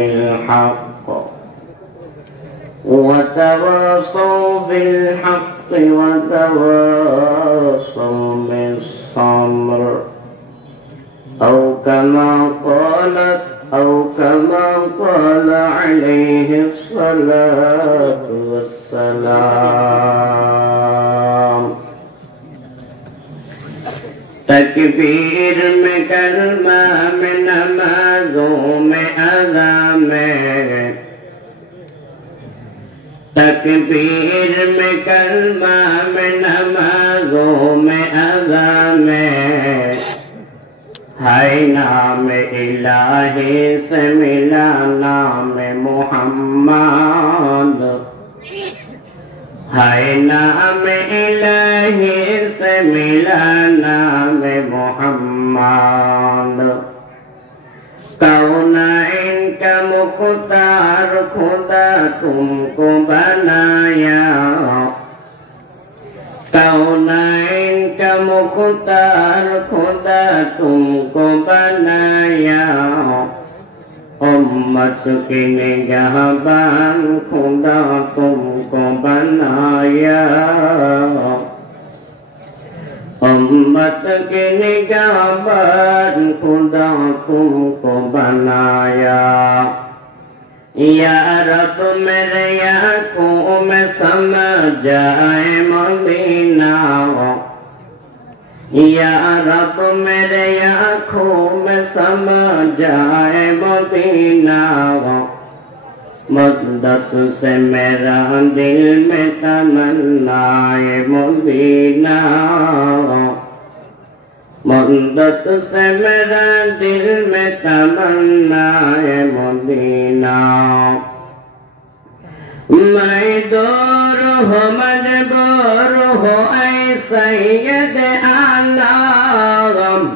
الحق وتواصوا بالحق وتواصوا بالصبر أو كما قال عليه الصلاة والسلام تکبیر میں کلمہ میں نمازوں میں اذا میں تکبیر میں کلمہ میں نمازوں میں اذا میں ہے نام الہی سے ملا نام محمد ہے نام الہی سے ملا نام محمد کونین کا مختار خدا تم کو بنایا کونین کا مختار خدا تم کو بنایا امت کی نگہبان خدا تم کو بنایا امت کی نگہبان خدا تم کو بنایا یا رب میرے آنکھوں میں سمجھ جائے مدینہ یا رب میرے آنکھوں میں سمجھ جائے مدینہ مدت سے میرا دل میں تمنا مدینہ مدت سے میرا دل میں تمنا مدینہ میں دور ہو مجبور ہو اے سید عالم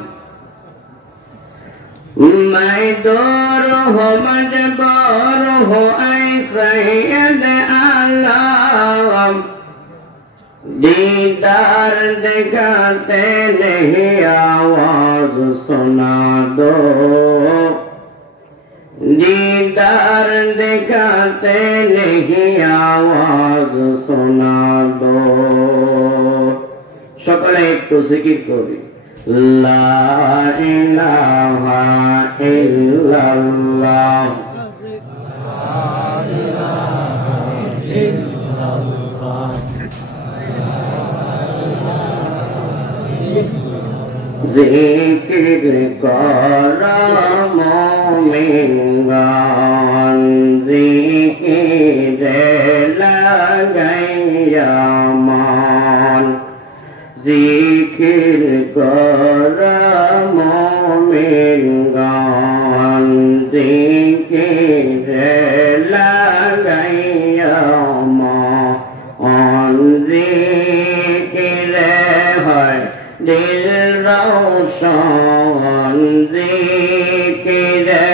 میں دور ہو مجبور ہو اے سید عالم دیدار دکھاتے نہیں آواز سنا دو دیدار دکھاتے نہیں آواز سنا دو সকলে একটু জিকির করি লা ইলাহা ইল্লাল্লাহ জিকির কর মুমিনগণ জিকিরে লাগাইয়া মন জিকির কর মুমিনগণ জিকিরে লাগাইয়া মন জিকিরে হয় দিল রওশন জিকিরে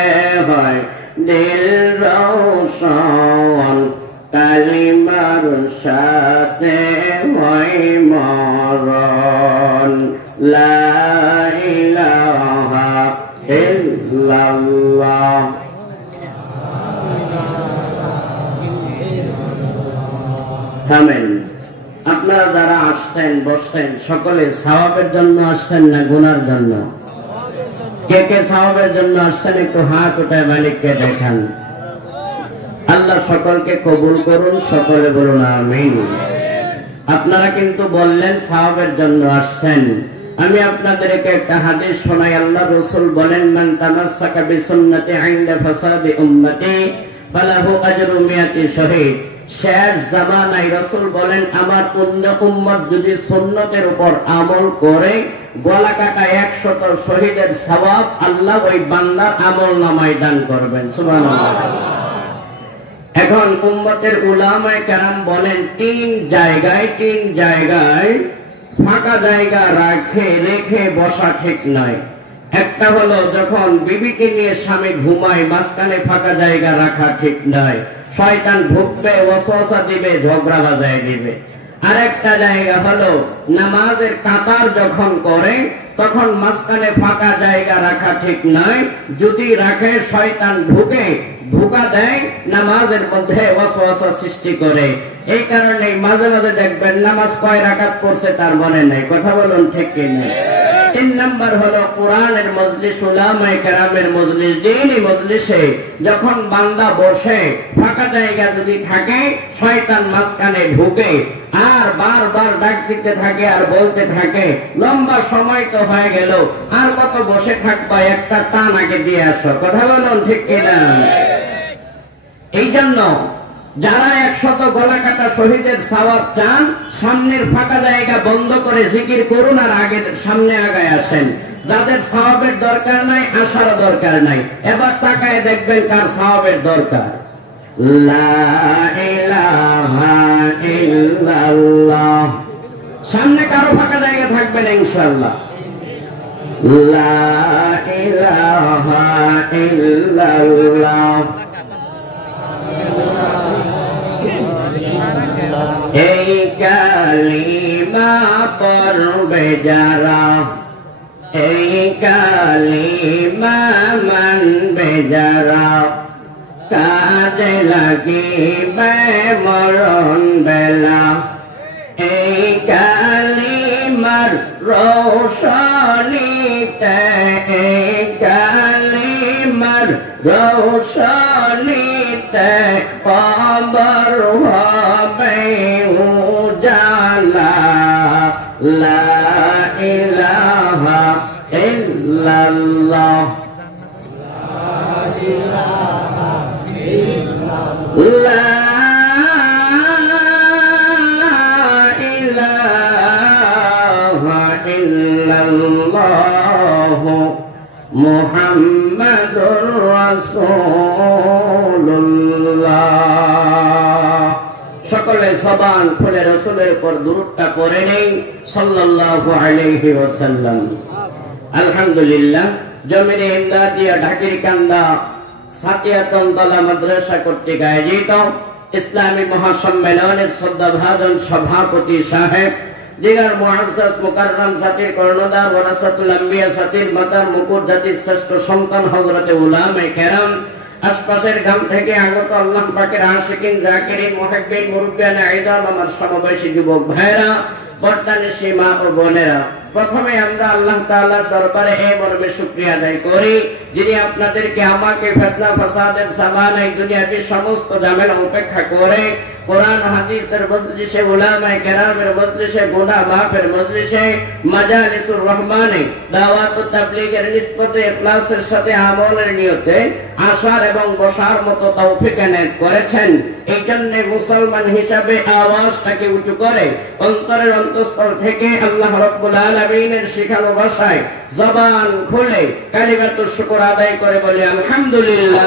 হয় দিল রওশন কালিমার সাথে হয় মরণ লা ইলাহা ইল্লাল্লাহ থামেন আপনারা যারা আসছেন বসছেন সকলে সওয়াবের জন্য আসছেন না গুনার জন্য কে কে সওয়াবের জন্য আসছেন একটু হাত উঠায় মালিককে দেখান আল্লাহ সকলকে কবুল করুন সকলে বলুন আমিন আপনারা কিন্তু বললেন সওয়াবের জন্য আসছেন আমি আপনাদেরকে একটা হাদিস শোনাই আল্লাহ রাসূল বলেন মান তামাসসাকা বিসুন্নতি ইনদা ফাসাদি উম্মতি ফালাহু আজরু মিয়াতি শহীদ শেষ জামানায় রাসূল বলেন আমার উম্মত যদি সুন্নতের উপর আমল করে গলা কাটা 100 শহীদের সওয়াব আল্লাহ ওই বান্দার আমলনামায় দান করবেন সুবহানাল্লাহ এখন উম্মতের উলামায়ে কেরাম বলেন তিন জায়গায় ফাঁকা জায়গা রেখে বসা ঠিক নয় একটা হলো যখন বিবিকে নিয়ে স্বামী ঘুমায় মাঝখানে ফাঁকা জায়গা রাখা ঠিক নয় শয়তান ঢুকবে ওয়াসওয়াসা দিবে ঝগড়া বাজায় দিবে আরেকটা জায়গা হলো নামাজের কাতার যখন করে তখন মাঝখানে ফাঁকা জায়গা রাখা ঠিক নয়, যদি রাখে শয়তান ঢুকে ধোঁকা দেয়, নামাজের মধ্যে ওয়াসওয়াসা সৃষ্টি করে। এই কারণে মাঝে মাঝে দেখবেন নামাজ কয় রাকাত পড়ছে তার মনে নাই। কথা বলুন ঠিক কিনা? 3 নাম্বার হলো কোরআনের মজলিস, উলামায়ে কেরামের মজলিস, দ্বীনি মজলিসে যখন বান্দা বসে, ফাঁকা জায়গা যদি থাকে, শয়তান মাঝখানে ঢুকে আর বারবার ডাক দিতে থাকে আর বলতে থাকে, লম্বা সময় তো হয়ে গেল, আর কত বসে থাকবা, একটা টান আগে দিয়ে আসো। কথা বলুন ঠিক কিনা? এই জন্য যারা 100 গলা কাটা শহীদের সওয়াব চান, সামনের ফাঁকা জায়গা বন্ধ করে জিকির করুন আর আগে সামনে আগায় আসেন। যাদের সওয়াবের দরকার নাই, আসারও দরকার নাই। এবার তাকায় দেখবেন কার সওয়াবের দরকার। লা ইলাহা ইল্লাল্লাহ। সামনে কারো ফাঁকা জায়গা থাকবে না ইনশাআল্লাহ। লা ইলাহা ইল্লাল্লাহ। এই কালিমা পড়বে যারা, এই কালিমা মানবে যারা, কাজে লাগিবে মরণ বেলা। এই কালিমার রোশনীতে, এই কালিমার রোশনীতে কবর হবে উজালা। লা ইলাহা ইল্লাল্লাহ। লা ইলাহা ইল্লাল্লাহ মুহাম্মাদুর রাসূলুল্লাহ। সকলে জবান খুলে রাসূলের উপর দুরূদটা পড়ে নেই, সাল্লাল্লাহু আলাইহি ওয়াসাল্লাম। আলহামদুলিল্লাহ, জমিনে ইমদাদিয়া ঢাকিরকান্দা সাকিয়াতনতলা মাদ্রাসা কর্তৃক আয়োজিত ইসলামী মহাসম্মেলনের শ্রদ্ধাভাজন সভাপতি সাহেব, দিগার মুআজ্জাজ মুকাররম জাতির কর্ণধার, ওয়ারাসাতুল আম্বিয়া জাতির মাতার মুকুট জাতির শ্রেষ্ঠ সন্তান হযরতে উলামায়ে কেরাম, আশপাশের গ্রাম থেকে আগত আল্লাহ পাকের আশিকিন, জাকিরিন, মুহিব্বিন, মুরব্বিয়ানে ইলম, আমার সমবয়সী যুবক ভাইরা, বর্তমানে মা ও বোনেরা, প্রথমে আমরা আল্লাহ তাআলার দরবারে এই মর্মে শুকরিয়া আদায় করি, যিনি আপনাদেরকে আমাকে ফিতনা ফাসাদের জামানায় দুনিয়াতে সমস্ত ঝামেলা উপেক্ষা করে কোরআন হাদিসের মজলিসে, উলামায়ে কেরামের মজলিসে, গুনাহ মাফের মজলিসে, মাজালিসুর রহমানে দাওয়াত ও তাবলীগের নিসবতে ইখলাসের সাথে আমলের নিয়তে আসার এবং বসার মতো তৌফিক এনায়েত করেছেন। এই জন্য মুসলমান হিসাবে আওয়াজটাকে উঁচু করে অন্তরের অন্তঃস্থল থেকে আল্লাহ রাব্বুল আলামিনের শিখানো ভাষায় জবান খুলে কালিমাতুশ শুকর আদায় করে বলি আলহামদুলিল্লাহ।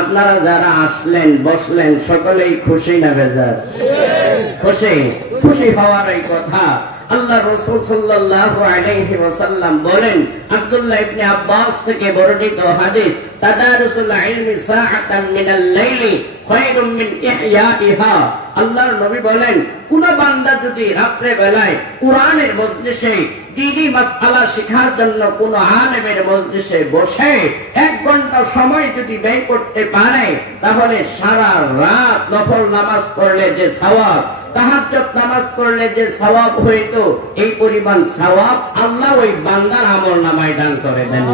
আপনারা যারা আসলেন, বসলেন, সকলেই খুশি না বেজার? খুশি। খুশি হওয়ারই কথা। আল্লাহ রাসূল সাল্লাল্লাহু আলাইহি ওয়াসাল্লাম বলেন, আব্দুল্লাহ ইবনে আব্বাস থেকে বর্ণিত হাদিস, তাদারুসুল ইলমি সাআতান মিনাল লাইলি খায়রুম মিন ইহয়াইহা। আল্লাহর নবী বলেন, কোন বান্দা যদি রাত্রে বেলায় কুরআনের মজলিসে দ্বীনি মাসআলা শিখার জন্য কোন আলেমের মজলিসে বসে 1 ঘন্টা সময় যদি ব্যয় করতে পারে, তাহলে সারা রাত নফল নামাজ পড়লে যে সওয়াব, তাহাজ্জুদ নামাজ পড়লে যে সওয়াব হইতো, এই পরিমাণ সওয়াব আল্লাহ ওই বান্দার আমলনামায় দান করে দেন।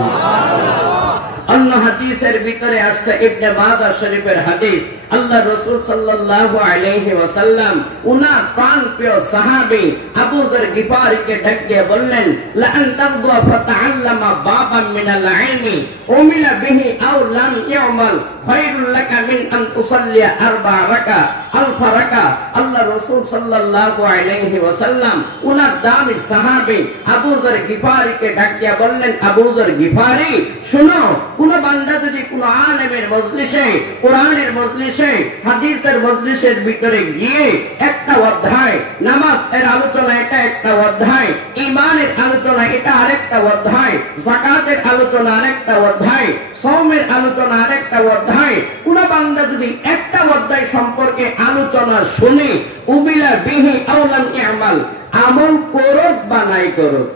অন্য হাদিসের ভিতরে আসছে, ইবনে মাজাহ শরীফের হাদিস, আল্লাহ রাসূল সাল্লাল্লাহু আলাইহি ওয়াসাল্লাম উনার প্রাণপ্রিয় সাহাবী আবু যর গিফারীকে ডাক দিয়ে বললেন, লা আন তাবদু ফাতাআল্লামা বাবাম মিনাল ইলমি উমিলা বিহি আও লাম ইউমাল খায়রুল লাকা মিন আন তুসাল্লিয়া 4 রাকা আলফ রাকা। আল্লাহ রাসূল সাল্লাল্লাহু আলাইহি ওয়াসাল্লাম উনার দামি সাহাবী আবু যর গিফারীকে ডাক দিয়ে বললেন, আবু যর গিফারী, শুনো, কোন বান্দা যদি কোন আলেমের মজলিসে, কোরআনের মজলিসে, হাদিসের মজলিসের ভিতরে গিয়ে একটা অধ্যায়, নামাজ এর আলোচনা এটা একটা অধ্যায়, ঈমানের আলোচনা এটা আরেকটা অধ্যায়, যাকাতের আলোচনা আরেকটা অধ্যায়, সওমের আলোচনা আরেকটা অধ্যায়, কোন বান্দা যদি একটা অধ্যায় সম্পর্কে আলোচনা শুনে, উবিলা বিহি আও লাম ইয়ামাল, আমল করুক বা নাই করুক,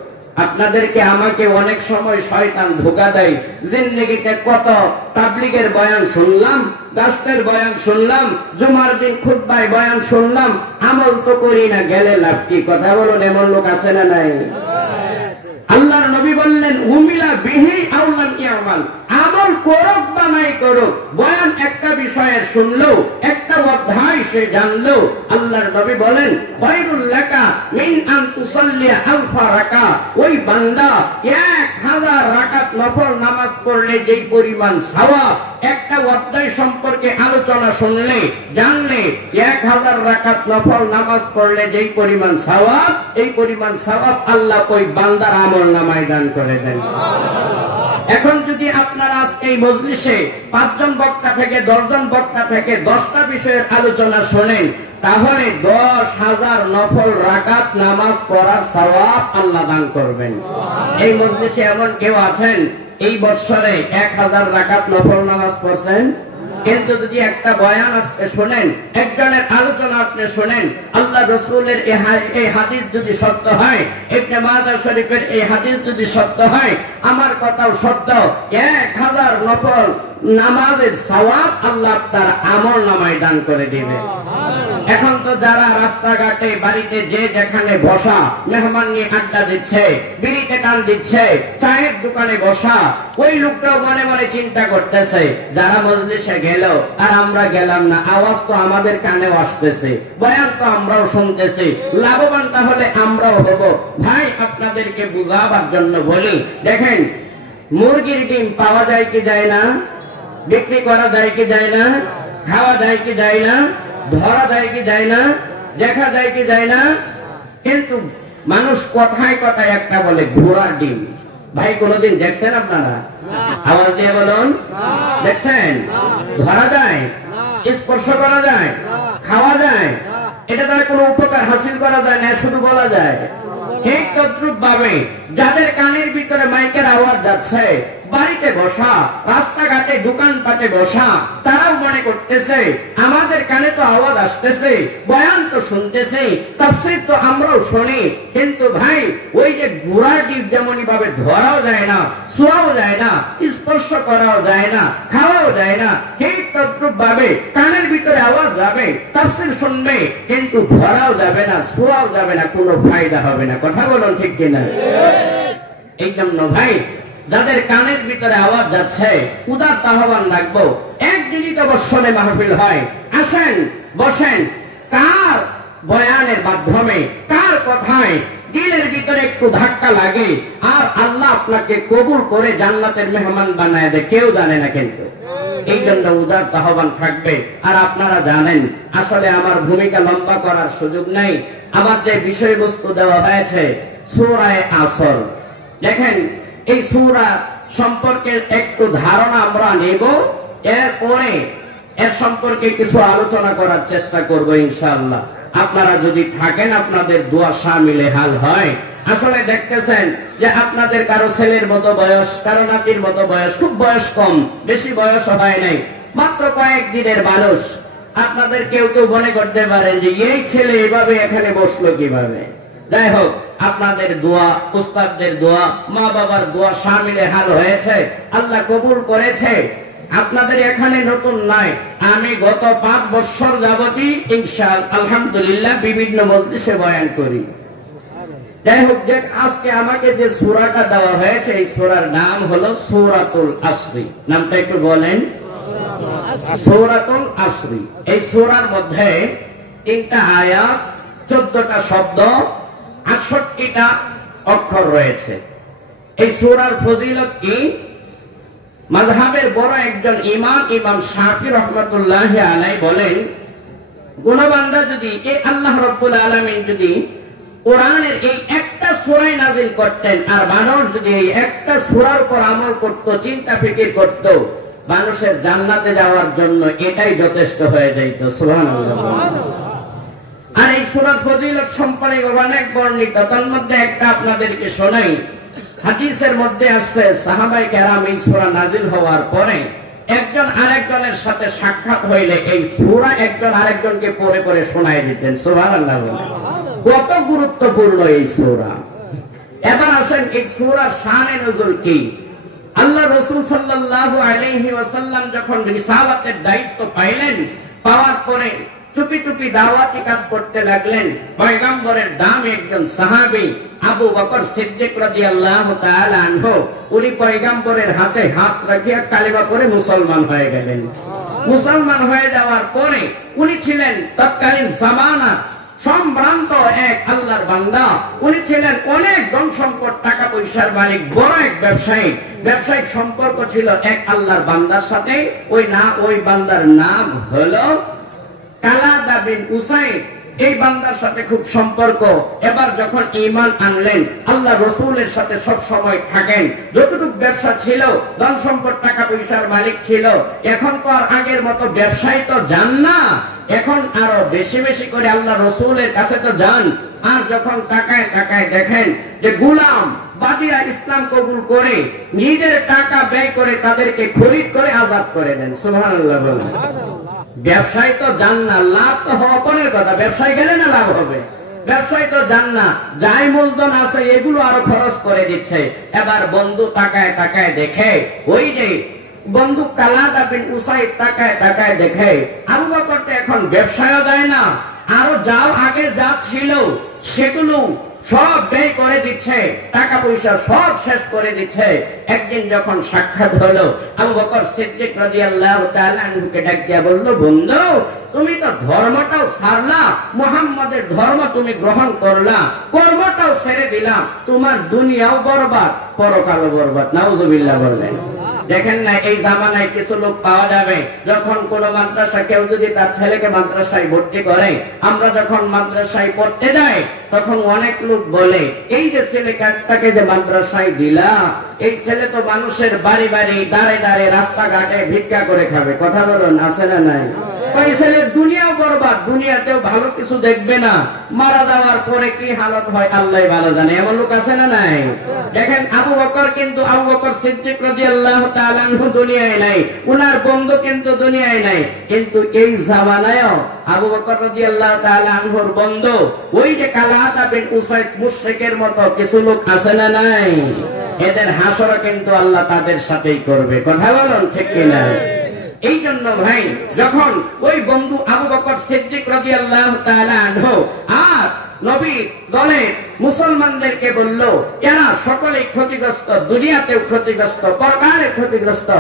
আপনাদেরকে আমাকে অনেক সময় শয়তান ধোঁকা দেয়। জিন্দেগিতে কত তাবলীগের বয়ান শুনলাম, গাস্তের বয়ান শুনলাম, জুমার দিন খুতবায় বয়ান শুনলাম, আমল তো করি না, গেলে লাভ কি? কথা বলুন, এমন লোক আছে না নাই? আল্লাহর নবী বললেন উমিলা বিহি আউলান ইয়ামাল, আমল করুক বা নাই করুক, বয়ান একটা বিষয়ের শুনলো, একটা অধ্যায় সে জানলো, আল্লাহর নবী বলেন খায়রুল লাকা মিন আন তুসাল্লি আলফা রাকা, ওই বান্দা 1000 রাকাত নফল নামাজ পড়লে যেই পরিমাণ সওয়াব, একটা অধ্যায় সম্পর্কে আলোচনা শুনলে জানলে 1000 রাকাত নফল নামাজ পড়লে যেই পরিমাণ সওয়াব, এই পরিমাণ সওয়াব আল্লাহ ওই বান্দার আমলনামায় দান করে দেন। এখন যদি আপনারা আজকে এই মজলিসে 5 জন বক্তা থেকে 10 জন বক্তা থেকে 10টা বিষয়ের আলোচনা শোনেন, তাহলে 10,000 নফল রাকাত নামাজ পড়ার সওয়াব আল্লাহ দান করবেন। এই মজলিসে এমন কেউ আছেন এই বছরে 1000 রাকাত নফল নামাজ পড়ছেন? কিন্তু যদি একটা বয়ান আজকে শোনেন, একজনের আলোচনা আপনি শোনেন, আল্লাহ রাসূলের এই হাদিস যদি সত্য হয়, ইবনে মাজাহ শরীফের এই হাদিস যদি সত্য হয়, আমার কথাও সত্য, 1000 নফল নামাজের সওয়াব আল্লাহ তার আমলনামায় দান করে দিবেন। এখন তো যারা রাস্তাঘাটে বাড়িতে যে যেখানে বসা, মেহমান নিয়ে আড্ডা দিচ্ছে, বিড়িতে টান দিচ্ছে, চায়ের দোকানে বসা, ওই লোকটাও মনে মনে চিন্তা করতেছে যারা মজলিসে গেল আর আমরা গেলাম না, আওয়াজ তো আমাদের কানেও আসতেছে, বয়ান তো আমরাও শুনতেছি, লাভবান তাহলে আমরাও হব। ভাই, আপনাদেরকে বুঝাবার জন্য বলি, দেখেন মুরগির ডিম পাওয়া যায় কি যায় না? বিক্রি করা যায় কি যায় না? খাওয়া যায় কি যায় না? ধরা যায় কি যায় না? দেখা যায় কি যায় না? কিন্তু মানুষ কথায় কথায় একটা বলে ঘোড়ার ডিম। ভাই, কোনদিন দেখছেন আপনারা? আওয়াজ দিয়ে বলুন, দেখছেন? ধরা যায়, স্পর্শ করা যায়, খাওয়া যায়, এটা দ্বারা কোনো উপকার হাসিল করা যায় না, শুধু বলা যায়। ঠিক তদ্রুপ ভাবে যাদের কানের ভিতরে মাইকের আওয়াজ যাচ্ছে, বাড়িতে বসা, রাস্তাঘাটে দোকানপাটে বসা, তারাও মনে করতেছে আমাদের কানে তো আওয়াজ আসতেছে, বয়ান তো শুনতেছে, তাফসীর তো আমরাও শুনি, কিন্তু ভাই ওই যে ঘোড়ার ডিম যেমনই ভাবে ধরাও যায় না, ছোঁয়াও যায় না, স্পর্শ করাও যায় না, খাওয়াও যায় না, ঠিক তদ্রুপ ভাবে কানের ভিতরে আওয়াজ যাবে, তাফসীর শুনবে, কিন্তু ধরাও যাবে না, ছোঁয়াও যাবে না, কোনো ফায়দা হবে না। কথা বলুন ঠিক কিনা? এই জন্য ভাই, যাদের কানের ভিতরে আওয়াজ যাচ্ছে, উদার আহ্বান রাখবো, একদিনই তো বৎসরে মাহফিল হয়, আসেন বসেন, কার বয়ানের মাধ্যমে, কার কথায় দিলের ভিতরে একটু ধাক্কা লাগে আর আল্লাহ আপনাকে কবুল করে জান্নাতের মেহমান বানায় দেয়, কেউ জানে না। কিন্তু এই জন্য উদার আহ্বান থাকবে। আর আপনারা জানেন, আসলে আমার ভূমিকা লম্বা করার সুযোগ নাই। আমার যে বিষয়বস্তু দেওয়া হয়েছে সূরা আসর, দেখেন এই সূরা সম্পর্কে একটু ধারণা আমরা নেব, এরপরে এর সম্পর্কে কিছু আলোচনা করার চেষ্টা করব ইনশাআল্লাহ। আপনারা যদি থাকেন, আপনাদের দোয়া শামিলে হাল হয়। আসলে দেখতেছেন যে আপনাদের কারো ছেলের মতো বয়স, কারো নাতির মতো বয়স, খুব বয়স কম, বেশি বয়স হয় নাই, মাত্র কয়েকদিনের মানুষ। আপনাদের কেউ কেউ মনে করতে পারেন যে এই ছেলে এভাবে এখানে বসলো কিভাবে। যাই হোক, আপনাদের দোয়া, উস্তাদদের দোয়া, মা বাবার দোয়া শামিলে হাল হয়েছে, আল্লাহ কবুল করেছে। আপনাদের এখানে নতুন নাই, আমি গত 5 বছর যাবতই ইনশাআল্লাহ আলহামদুলিল্লাহ বিভিন্ন মজলিসে বয়ান করি। যাই হোক, যে আজকে আমাকে যে সূরাটা দেওয়া হয়েছে, এই সূরার নাম হলো সূরাতুল আসরি। নামটা একটু বলেন, সূরাতুল আসরি। এই সূরার মধ্যে 3টা আয়াত, 14টা শব্দ, 68টা অক্ষর রয়েছে। এই সূরার ফজিলত কি? মাযহাবের বড় একজন ইমাম, ইমাম শাফি রাহমাতুল্লাহি আলাইহি বলেন, গুণবান্দা যদি, এই আল্লাহ রাব্বুল আলামিন যদি কোরআনের এই একটা সূরাই নাযিল করতেন, আর মানুষ যদি এই একটা সূরার উপর আমল করত, চিন্তা ফিকির করত, মানুষের জান্নাতে যাওয়ার জন্য এটাই যথেষ্ট হয়ে যাইত। সুবহানাল্লাহ। আর এই সূরার ফজিলত সম্পর্কে অনেক বর্ণিত, তার মধ্যে একটা আপনাদেরকে শোনাই। হাদিসের মধ্যে আছে, সাহাবায়ে কেরাম এই সূরা নাযিল হওয়ার পরে একজন আরেকজনের সাথে সাক্ষাৎ হইলে এই সূরা একজন আরেকজনকে পড়ে পড়ে শোনায় দিতেন। সুবহানাল্লাহ। কত গুরুত্বপূর্ণ এই সূরা! এবার আসেন এই সূরার শানে নজুল কি। আল্লাহ রাসূল সাল্লাল্লাহু আলাইহি ওয়াসাল্লাম যখন রিসালাতের দায়িত্ব পাইলেন, পাওয়ার পরে চুপি চুপি দাওয়াতি কাজ করতে লাগলেন। পয়গম্বরের দামি একজন সাহাবী আবু বকর সিদ্দিক রাদিয়াল্লাহু তাআলা আনহু, উনি পয়গম্বরের হাতে হাত রাখিয়া কালিমা পড়ে মুসলমান হয়ে গেলেন। মুসলমান হয়ে যাওয়ার পরে উনি ছিলেন তৎকালীন জামানা সম্ভ্রান্ত এক আল্লাহর বান্দা। উনি ছিলেন অনেক ধন সম্পদ, টাকা পয়সার মালিক, বড় এক ব্যবসায়ী। ব্যবসায়িক সম্পর্ক ছিল এক আল্লাহর বান্দার সাথে। ওই বান্দার নাম হলো কালাদা বিন উসাইদ। এই বান্দার সাথে খুব সম্পর্ক। এবার যখন ঈমান আনলেন, আল্লাহ রাসূলের সাথে সব সময় থাকেন। যতটুকু ব্যবসা ছিল, ধন সম্পদ, টাকা পয়সার মালিক ছিল, এখন তো আর আগের মতো ব্যবসায়ী তো যান না, এখন আরো বেশি বেশি করে আল্লাহ রাসূলের কাছে তো যান। আর যখন টাকায় টাকায় দেখেন যে গোলাম বাদীরা ইসলাম কবুল করে নিজের টাকা ব্যয় করে তাদেরকে খরিদ করে আজাদ করে দেন। সুবহানাল্লাহ বলেন। ব্যবসায় তো যান না, লাভ তো হওয়া পরের কথা, ব্যবসায় গেলে না লাভ হবে। ব্যবসায় তো যান না, যাই মূলধন আছে এগুলো আরো খরচ করে দিচ্ছে। এবার বন্ধু টাকায় টাকায় দেখে, ওই যে বন্ধু কালাদা বিন উসাইদ টাকায় টাকায় দেখে আবু বকর তো এখন ব্যবসায়ও দেয় না, আরো যাও আগে যা ছিল সেগুলো সব ব্যয় করে দিচ্ছে, টাকা পয়সা সব শেষ করে দিচ্ছে। একদিন যখন সাক্ষাৎ হলো, আবু বকর সিদ্দিক রাদিয়াল্লাহু তাআলা আনহুকে ডাক দিয়া বলল, বন্ধু তুমি তো ধর্মটাও ছাড়লা, মুহাম্মাদের ধর্ম তুমি গ্রহণ করলা, কর্মটাও ছেড়ে দিলা, তোমার দুনিয়াও বরবাদ, পরকালও বরবাদ। নাউজুবিল্লাহ বললেন। দেখেন না, এই জামানায় কিছু লোক পাওয়া যাবে, যখন কোন মাদ্রাসা কেউ যদি তার ছেলেকে মাদ্রাসায় ভর্তি করে, আমরা যখন মাদ্রাসায় পড়তে যাই তখন অনেক লোক বলে, এই যে ছেলেটাকে যে মাদ্রাসায় দিলা, এই ছেলে তো মানুষের বাড়ি বাড়ি দাঁড়ে দাঁড়ে রাস্তাঘাটে ভিক্ষা করে খাবে। কথা বলুন, আছে না নাই? ওই ছেলের দুনিয়াও বরবাদ, দুনিয়াতেও ভালো কিছু দেখবে না, মারা যাওয়ার পরে কি হালত হয় আল্লাহ ভালো জানে। এমন লোক আছে না নাই? দেখেন আবু বকর কিন্তু, আবু বকর সিদ্দিক রাদিয়াল্লাহু তাআলা আনহু দুনিয়ায় নাই, উনার বন্ধু কিন্তু দুনিয়ায় নাই, কিন্তু এই জামানায়ও আবু বকর রাদিয়াল্লাহু তাআলা আনহুর বন্ধু ওই যে কালাদা বিন উসাইদ মুশরিকের মতো কিছু লোক আছে না নাই? এদের হাসর কিন্তু আল্লাহ তাদের সাথেই করবে। কথা বলুন, ঠিক কিনা? এই জন্য ভাই, যখন ওই বন্ধু আবু বকর সিদ্দিক রাদিয়াল্লাহু তাআলা আনহু আর নবী দলে মুসলমানদেরকে বলল, এরা সকলেই ক্ষতিগ্রস্ত, দুনিয়াতেও ক্ষতিগ্রস্ত, পরকালে ক্ষতিগ্রস্ত।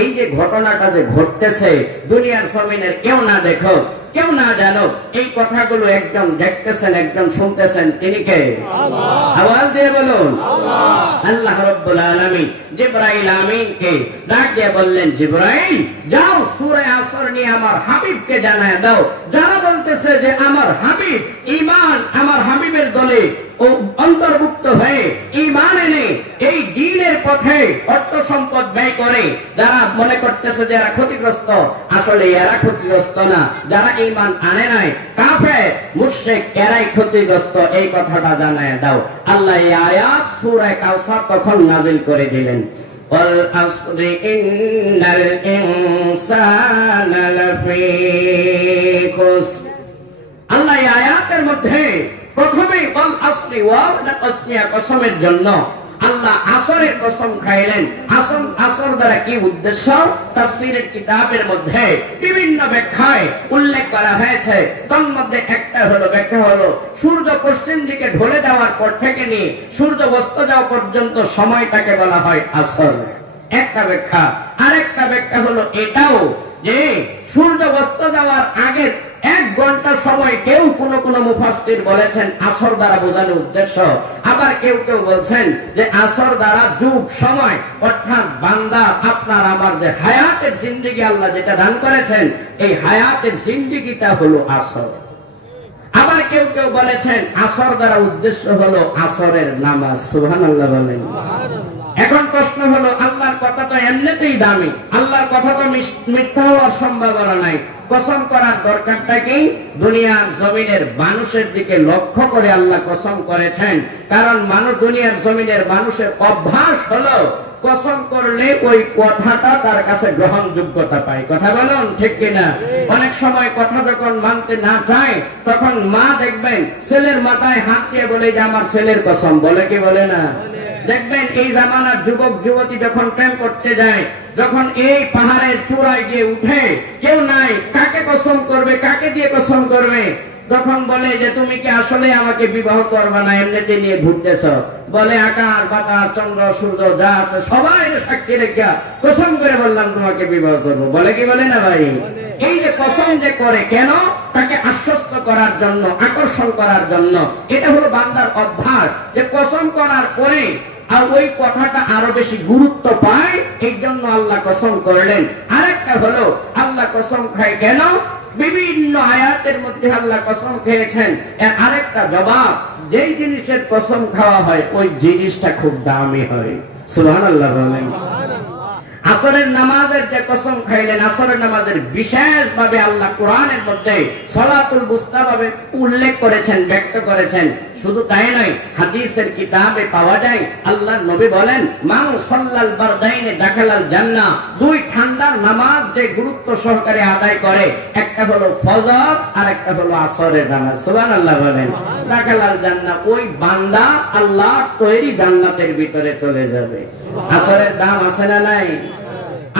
এই যে ঘটনাটা যে ঘটতেছে, দুনিয়ার জমিনের কেউ না দেখো, কেউ না জানো, এই কথাগুলো একজন দেখতেছেন, একজন শুনতেছেন, তিনি কে? আল্লাহ। আওয়াজ দিয়ে বলুন, আল্লাহ রাব্বুল আলামিন জিবরাইল আমিনকে ডাক দিয়ে বললেন, জিবরাইল যাও সূরা আসর নিয়ে আমার হাবিবকে জানায় দাও। যারা বলতেছে যে আমার হাবিব ঈমান, আমার হাবিবের দলে ও অন্তর্ভুক্ত হয়ে ঈমান এনে এই দ্বীনের পথে অর্থ সম্পদ ব্যয় করে, যারা মনে করতেছে যে এরা ক্ষতিগ্রস্ত, আসলে এরা ক্ষতিগ্রস্ত না, যারা ঈমান আনে নাই, কাফের মুশরিক, এরাই ক্ষতিগ্রস্ত, এই কথাটা জানায় দাও। আল্লাহ এই আয়াত সূরা কাউসার তখন নাযিল করে দিলেন। ওয়াল আসরি ইন্নাল ইনসানা লাফি খুসর। আল্লাহ এই আয়াতের মধ্যে প্রথমে ওয়াল আসরি, ওয়াও তাসমিয়া, কসমের জন্য আল্লাহ আসরের কসম খাইলেন। আসর দ্বারা কি উদ্দেশ্য? তাফসীরের কিতাবের মধ্যে বিভিন্ন ব্যাখ্যায় উল্লেখ করা হয়েছে। তার মধ্যে একটা হলো, ব্যাখ্যা হলো সূর্য পশ্চিম দিকে ঢলে যাওয়ার পর থেকে নিয়ে সূর্য অস্ত যাওয়া পর্যন্ত সময়টাকে বলা হয় আসর, একটা ব্যাখ্যা। আরেকটা ব্যাখ্যা হলো এটাও যে সূর্য অস্ত যাওয়ার আগের 1 ঘন্টা সময় কেউ কোন মুফাসসির বলেছেন আসর দ্বারা বোঝানোর উদ্দেশ্য। আবার কেউ কেউ বলছেন যে আসর দ্বারা যুগ, সময়, অর্থাৎ বান্দা আপনার আমার যে হায়াতের জিন্দেগি আল্লাহ যেটা দান করেছেন, এই হায়াতের জিন্দেগিটা হলো আসর। আবার কেউ কেউ বলেছেন আসর দ্বারা উদ্দেশ্য হলো আসরের নামাজ। সুবহানাল্লাহ বলেন। এখন প্রশ্ন হলো, আল্লাহর কথা তো এমনিতেই দামি, আল্লাহর কথা তো মিথ্যা হওয়ার সম্ভাবনা নাই, কসম করার দরকারটা কি? দুনিয়ার জমিনের মানুষের দিকে লক্ষ্য করে আল্লাহ কসম করেছেন। কারণ মানুষ, দুনিয়ার জমিনের মানুষের অভ্যাস হলো কসম করলে ওই কথাটা তার কাছে গ্রহণযোগ্যতা পায়। কথা বলুন ঠিক কিনা? অনেক সময় কথা যখন মানতে না চায় তখন মা দেখবেন ছেলের মাথায় হাত দিয়ে বলে যে আমার ছেলের কসম, বলে কি বলে না? দেখবেন এই জামানার যুবক যুবতী যখন প্রেম করতে যায়, যখন এই পাহাড়ের চূড়ায় গিয়ে উঠে, কেউ নাই, কাকে কসম করবে, কাকে দিয়ে কসম করবে, তখন বলে যে তুমি কি আসলে আমাকে বিবাহ করবে না, এমনিতে নিয়ে ঘুরতেছ? বলে আকাশ বাতাস চন্দ্র সূর্য যা আছে সবাই সাক্ষী রেখা কসম করে বললাম তোমাকে বিবাহ করবো। বলে কি বলে না ভাই? এই যে কসম যে করে, কেন? তাকে আশ্বস্ত করার জন্য, আকর্ষণ করার জন্য। এটা হলো বান্দার অভ্যাস, যে কসম করার পরে আর ওই কথাটা আরো বেশি গুরুত্ব পায়, এই জন্য আল্লাহ কসম করলেন। আরেকটা হলো আল্লাহ কসম খায় কেন? বিভিন্ন আয়াতের মধ্যে আল্লাহ কসম খেয়েছেন। এর আরেকটা জবাব, যেই জিনিসের কসম খাওয়া হয় ওই জিনিসটা খুব দামি হয়। সুবহানাল্লাহ বলেন। আসরের নামাজের যে কসম খাইলেন, আসরের নামাজের বিশেষ ভাবে আল্লাহ কোরআনের মধ্যে সালাতুল বুস্তা ভাবে উল্লেখ করেছেন, ব্যক্ত করেছেন। শুধু তাই নয়, হাদিসের কিতাবে পাওয়া যায় আল্লাহর নবী বলেন, মান সাল্লাল বারদাইনে দাখালাল জান্নাহ। দুই ঠান্ডার নামাজ যে গুরুত্ব সহকারে আদায় করে, একটা হলো ফজর আর একটা হলো আসরের নামাজ। সুবহানাল্লাহ বলেন। দাখালাল জান্নাহ, ওই বান্দা আল্লাহ তৈরি জান্নাতের ভিতরে চলে যাবে। আসরের দাম আছে না নাই?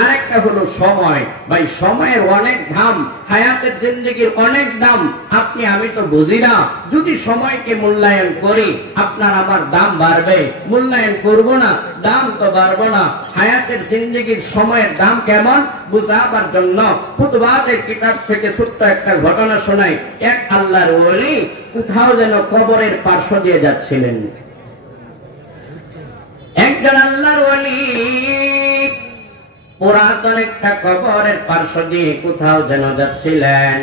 আরেকটা হলো সময়। ভাই সময়ের অনেক দাম, হায়াতের জিন্দেগির অনেক দাম। আপনি আমি তো বুঝি না। যদি সময়কে মূল্যায়ন করি, আপনার আমার দাম বাড়বে। মূল্যায়ন করব না, দাম তো বাড়বো না। হায়াতের জিন্দেগির সময়ের দাম কেমন বুঝাবার জন্য ফুতবাতের কিতাব থেকে ছোট্ট একটা ঘটনা শোনাই। এক আল্লাহর ওলি কোথাও যেন কবরের পার্শ্ব দিয়ে যাচ্ছিলেন। একজন আল্লাহর ওলি পুরাতন একটা কবরের পার্শ্ব দিয়ে কোথাও যেন যাচ্ছিলেন।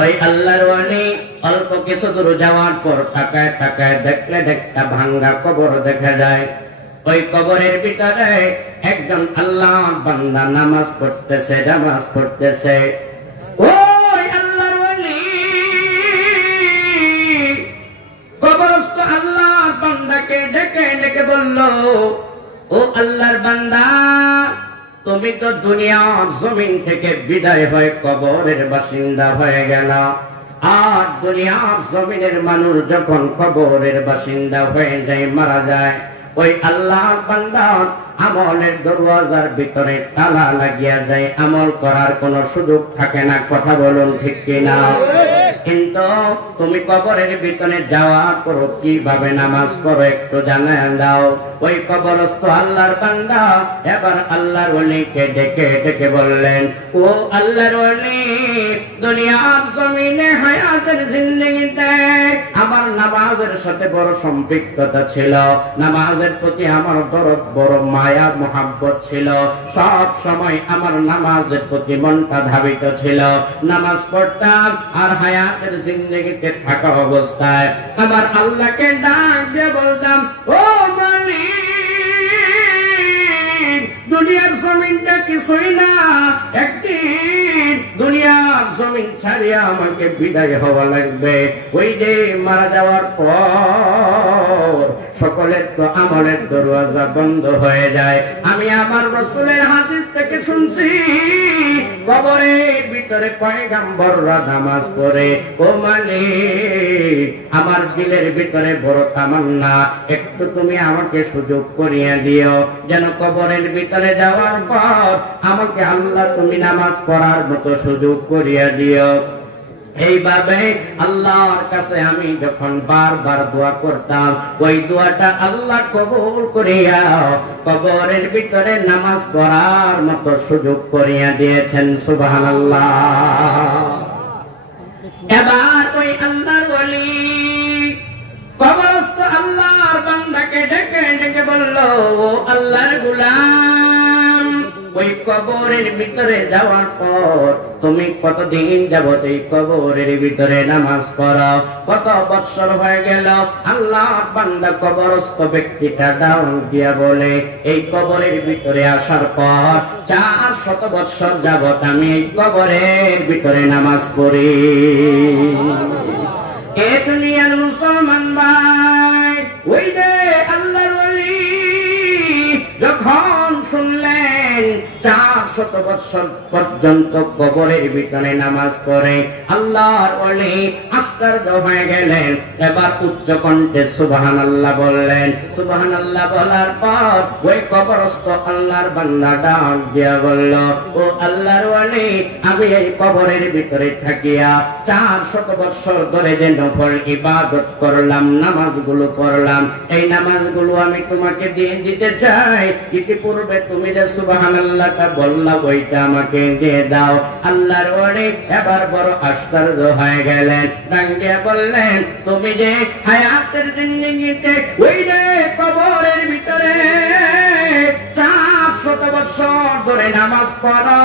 ওই আল্লাহর ওলি অল্প কিছু দূর যাওয়ার পর তাকায় তাকায় দেখলে একটা ভাঙ্গা কবর দেখা যায়। ওই কবরের ভিতরে একজন আল্লাহর বান্দা নামাজ পড়তেছে, নামাজ পড়তেছে। ওই আল্লাহর ওলি কবরস্থ আল্লাহর বান্দাকে ডেকে ডেকে বলল, ও আল্লাহর বান্দা, তুমি তো দুনিয়ার জমিন থেকে বিদায় হয়ে কবরের বাসিন্দা হয়ে গেল। আর দুনিয়ার জমিনের মানুষ যখন কবরের বাসিন্দা হয়ে যায়, মারা যায়, ওই আল্লাহর বান্দা আমলের দরওয়াজার ভিতরে তালা লাগিয়া যায়, আমল করার কোন সুযোগ থাকে না। কথা বলুন ঠিক কিনা? কিন্তু তুমি কবরের ভিতরে যাওয়া করো, কিভাবে নামাজ পড়ো একটু জানায় দাও। ওই কবরস্থ আল্লাহর বান্দা এবার আল্লাহর ওলিকে ডেকে ডেকে বললেন, ও আল্লাহর ওলি, দুনিয়ার জমিনে হায়াতের জিন্দেগিতে আমার নামাজের সাথে বড় সম্পৃক্ততা ছিল। নামাজের প্রতি আমার বড় মায়া মোহাব্বত ছিল। সব সময় আমার নামাজের প্রতি মনটা ধাবিত ছিল। নামাজ পড়তাম আর হায়াতের জিন্দেগিতে থাকা অবস্থায় আমার আল্লাহকে ডাক দিয়ে বলতাম, ও মালিক, দুনিয়ার জমিনটা কিছুই না, একদিন দুনিয়ার জমিন ছাড়িয়ে আমাকে বিদায় হওয়া লাগবে। ওই যে মারা যাওয়ার পর সকলের তো আমলের দরওয়াজা বন্ধ হয়ে যায়। আমি আমার রাসূলের হাদিস থেকে শুনছি, কবরের ভিতরে পয়গম্বররা নামাজ পড়ে। ও মালিক, আমার দিলের ভিতরে বড় তামান্না, একটু তুমি আমাকে সুযোগ করিয়ে দিও, যেন কবরের ভিতরে যাওয়ার পর আমাকে আল্লাহ তুমি নামাজ পড়ার মতো সুযোগ করিয়ে দিও। এইভাবে আল্লাহর কাছে আমি যখন বারবার দোয়া করতাম, ওই দোয়াটা আল্লাহ কবুল করিয়া কবরের ভিতরে নামাজ পড়ার মতো সুযোগ করিয়া দিয়েছেন। সুবহানাল্লাহ। এবার ওই আল্লাহর ওলি কবরস্থ আল্লাহর বান্দাকে ডেকে ডেকে বলল, ও আল্লাহর গোলাম, ওই কবরের ভিতরে যাওয়ার পর তুমি কতদিন যাবত এই কবরের ভিতরে নামাজ পড়ো? কত বৎসর হয়ে গেল? আল্লাহ বান্দা কবরস্থ ব্যক্তিটা ডাউন দিয়া বলে, এই কবরের ভিতরে আসার পর 400 বৎসর যাবত আমি এই কবরের ভিতরে নামাজ পড়ি। এ দুনিয়ার মুসলমান ভাই, ওই যে আল্লাহর ওলি যখন 400 বছর পর্যন্ত কবরের ভিতরে নামাজ পড়ে আল্লাহর ওলি আশ্চর্য হয়ে গেলেন। এবার উচ্চ কণ্ঠে সুবহানাল্লাহ বললেন। সুবহানাল্লাহ বলার পর ওই কবরস্থ আল্লাহর বান্দা ডাক দিয়া বলল, ও আল্লাহর ওলি, আমি এই কবরের ভিতরে থাকিয়া 400 বছর ধরে যে নফল ইবাদত করলাম, নামাজগুলো করলাম, এই নামাজগুলো আমি তোমাকে দিয়ে দিতে চাই। ইতিপূর্বে তুমি যে সুবহানাল্লাহটা বললা ওইটা আমাকে দিয়ে দাও। আল্লাহর ওলি এবার বড় আশ্চর্য হয়ে গেলেন, ডাঙ্গিয়া বললেন, তুমি যে হায়াতের জিন্দেগিতে ওই যে কবরের ভিতরে 400 বছর ধরে নামাজ পড়া,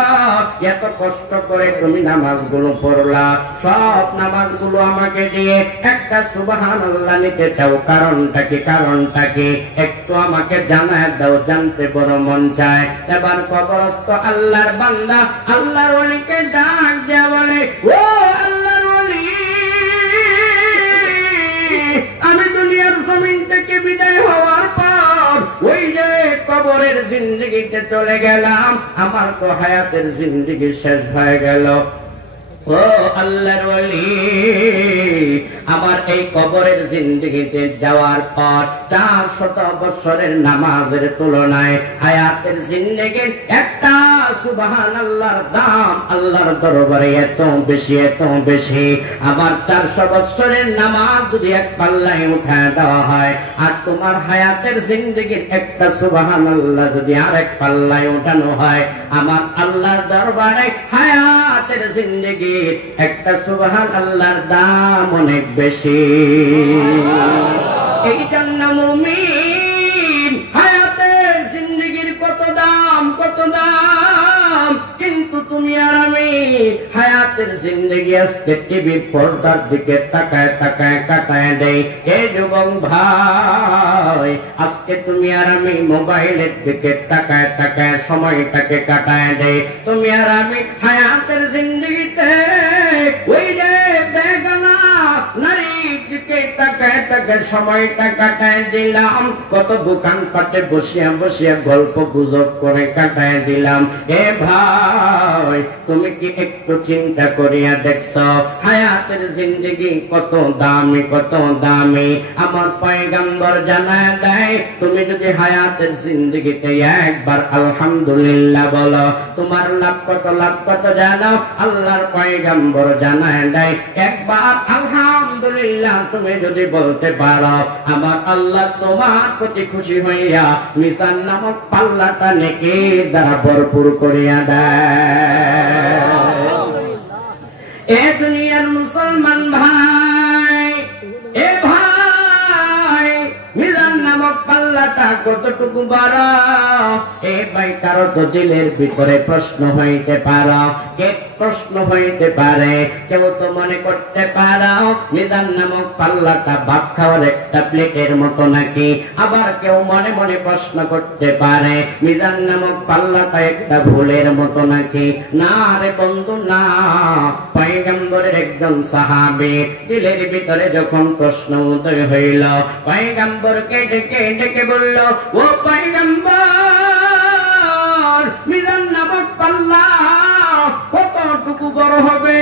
এত কষ্ট করে তুমি নামাজগুলো পড়লা, সব নামাজগুলো আমাকে দিয়ে একটা সুবহানাল্লাহ নিতে চাও, কারণটা কি? কারণটা কি একটু আমাকে জানায় দাও, জানতে বড় মন চায়। এবার কবরস্থ আল্লাহর বান্দা আল্লাহর ওলিকে ডাক দেয়া বলে, ও আল্লাহর ওলি, আমি দুনিয়ার জমিন থেকে বিদায় হওয়ার পর ওই যে কবরের জিন্দেগিতে চলে গেলাম, আমার তো হায়াতের জিন্দেগি শেষ হয়ে গেল। ও আল্লাহর ওলি, আমার এই কবরের জিন্দেগিতে যাওয়ার পর 400 বছরের নামাজের তুলনায় হায়াতের জিন্দেগির একটা সুবহানাল্লাহর দাম আল্লাহর দরবারে এত বেশি, এত বেশি। আমার 400 বছরের নামাজ যদি এক পাল্লায় উঠায় দেওয়া হয়, আর তোমার হায়াতের জিন্দেগির একটা সুবহানাল্লাহ যদি আরেক পাল্লায় উঠানো হয়, আমার আল্লাহর দরবারে হায়াতের জিন্দেগি একটা সুবহানাল্লাহর দাম অনেক বেশি। এই জন্য মুমিন হায়াতের জিন্দেগির কত দাম, কত দাম। কিন্তু তুমি আর আমি হায়াতের জিন্দেগি আজকে টিভির পর্দার দিকে তাকায় তাকায় কাটায় দেই। এই যুবক ভাই, আজকে তুমি আর আমি মোবাইলের দিকে তাকায় তাকায় সময়টাকে কাটায় দেই। তুমি আর আমি হায়াতের জিন্দেগিতে ওই যে বেগানা নারীর দিকে তাকায় তাকায় সময়টা কাটায় দিলাম, কত দোকান পাটে বসিয়া বসিয়া গল্প গুজব করে কাটায় দিলাম। এ ভাই, তুমি কি একটু চিন্তা করিয়া দেখছো হায়াতের জিন্দেগি কত দামি, কত দামি। আমার পয়গম্বর জানায় দেয়, তুমি যদি হায়াতের জিন্দেগিতে একবার আলহামদুলিল্লাহ বলো, তোমার লাভ কত, লাভ কত জানো? আল্লাহর পয়গম্বর জানায় দেয়, একবার আলহামদুলিল্লাহ তুমি যদি বলতে পারো, আমার আল্লাহ তোমার প্রতি খুশি হইয়া মিজান নামক পাল্লাটা নেকির দ্বারা ভরপুর করিয়া দেয়। এ দুনিয়ার মুসলমান ভাই, এ ভাই, মিজান নামক পাল্লাটা কতটুকু বড়? এ ভাই, কারো তো দিলের ভিতরে প্রশ্ন হইতে পারো, কে প্রশ্ন হইতে পারে, কেউ তো মনে করতে পারো মিজান নামক পাল্লাটা ভাত খাওয়ার একটা প্লেটের মতো নাকি। আবার কেউ মনে মনে প্রশ্ন করতে পারে মিজান নামক পাল্লাটা একটা ভুলের মতো নাকি। না রে বন্ধু, না। পয়গম্বরের একজন সাহাবী দিলের ভিতরে যখন প্রশ্ন উদয় হইল, পয়গম্বরকে ডেকে ডেকে বলল, ও পয়গম্বর, মিজান নামক পাল্লা কতটুকু বড় হবে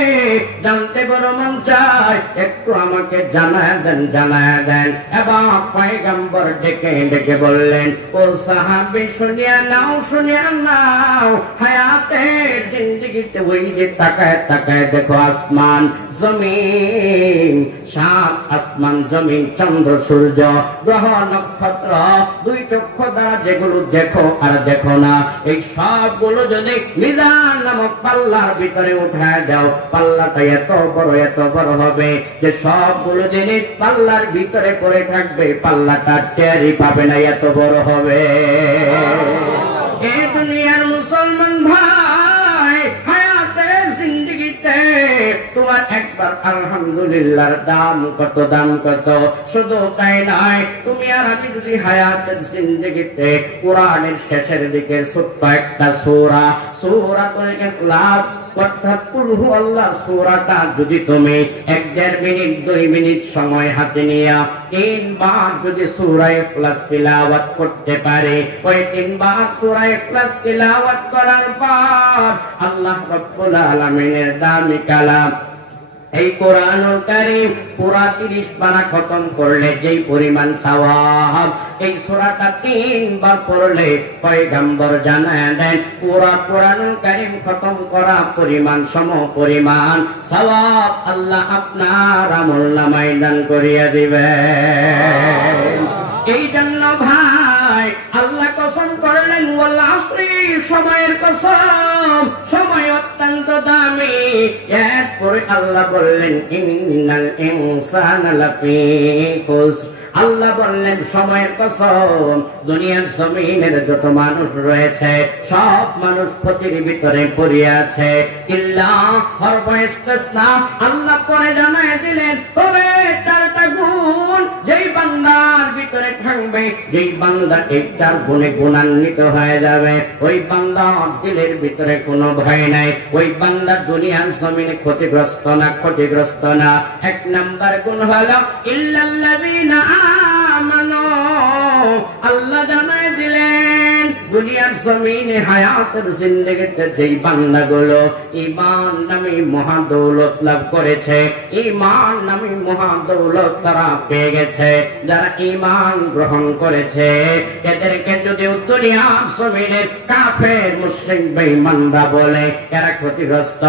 জানতে বড় মন চায়, একটু আমাকে জানায় দেন, জানায় দেন। এবং পয়গম্বর ডেকে ডেকে বললেন, ও সাহাবী, শুনিয়া নাও, শুনিয়া নাও, হায়াতের জিন্দেগিতে ওই যে তাকায় তাকায় দেখো আসমান জমিন, সাত আসমান জমিন, চন্দ্র সূর্য গ্রহ নক্ষত্র, দুই চক্ষু দ্বারা যেগুলো দেখো আর দেখো না, এই সবগুলো যদি মিজান নামক পাল্লার ভিতরে উঠায় দাও, পাল্লাটা এত বড়, এত বড় হবে যে সবগুলো জিনিস পাল্লার ভিতরে পড়ে থাকবে, পাল্লাটা টেরই পাবে না, এত বড় হবে। এই দুনিয়ার মুসলমান ভাই, হায়াতের জিন্দেগিতে তোমার একবার আলহামদুলিল্লাহর দাম কত, দাম কত। শুধু তাই নয়, তুমি আর আমি যদি হায়াতের জিন্দেগিতে কোরআনের শেষের দিকে ছোট্ট একটা সূরা সূরাতুল ইখলাস অর্থাৎ কুল হুয়াল্লাহ সূরাটা যদি তুমি 1-1.5 মিনিট 2 মিনিট সময় হাতে নিয়ে 3 বার যদি সূরা ইখলাস তিলাওয়াত করতে পারে, ওই 3 বার সূরা ইখলাস তিলাওয়াত করার পর আল্লাহ রাব্বুল আলামিনের দামি কালাম এই কোরআনুল কারীম পুরা 30 পারা খতম করলে যেই পরিমাণ সওয়াব, এই সূরাটা 3 বার পড়লে পয়গম্বর জানায় দেন পুরা কোরআনুল কারীম খতম করা পরিমাণ সম পরিমাণ সওয়াব আল্লাহ আপনার আমলনামায় দান করিয়া দিবেন। এই জন্য ভাই আল্লাহ কসম করলেন ওয়াল আসরি, সময়ের কসম, সময় অত্যন্ত দামি। এরপরে আল্লাহ বললেন ইন্নাল ইনসানা লাফি খুসর, আল্লাহ বললেন সময়ের কসম, দুনিয়ার জমিনের যত মানুষ রয়েছে সব মানুষ ক্ষতির ভিতরে পড়ে আছে, ইল্লা হরফ ইসতিসনা আল্লাহ করে জানায় দিলেন তবে 4টা গুণ যেই বান্দার ভিতরে থাকবে, যেই বান্দা এই 4 গুণে গুণান্বিত হয়ে যাবে, ওই বান্দার দিলের ভিতরে কোনো ভয় নাই, ওই বান্দা দুনিয়ার জমিনে ক্ষতিগ্রস্ত না, ক্ষতিগ্রস্ত না। 1 নাম্বার গুণ হলো ইল্লাল্লাযীনা আমানু, আল্লাহ জানায় দিলেন দুনিয়ার জমিনে হায়াতের জিন্দেগিতে যেই বান্দাগুলো ঈমান নামী মহাদৌলত লাভ করেছে, ঈমান নামী মহাদৌলত তারা পেয়ে গেছে, যারা ঈমান গ্রহণ করেছে এদেরকে যদি দুনিয়ার জমিনের কাফের মুশরিক বেঈমানরা বলে এরা ক্ষতিগ্রস্ত,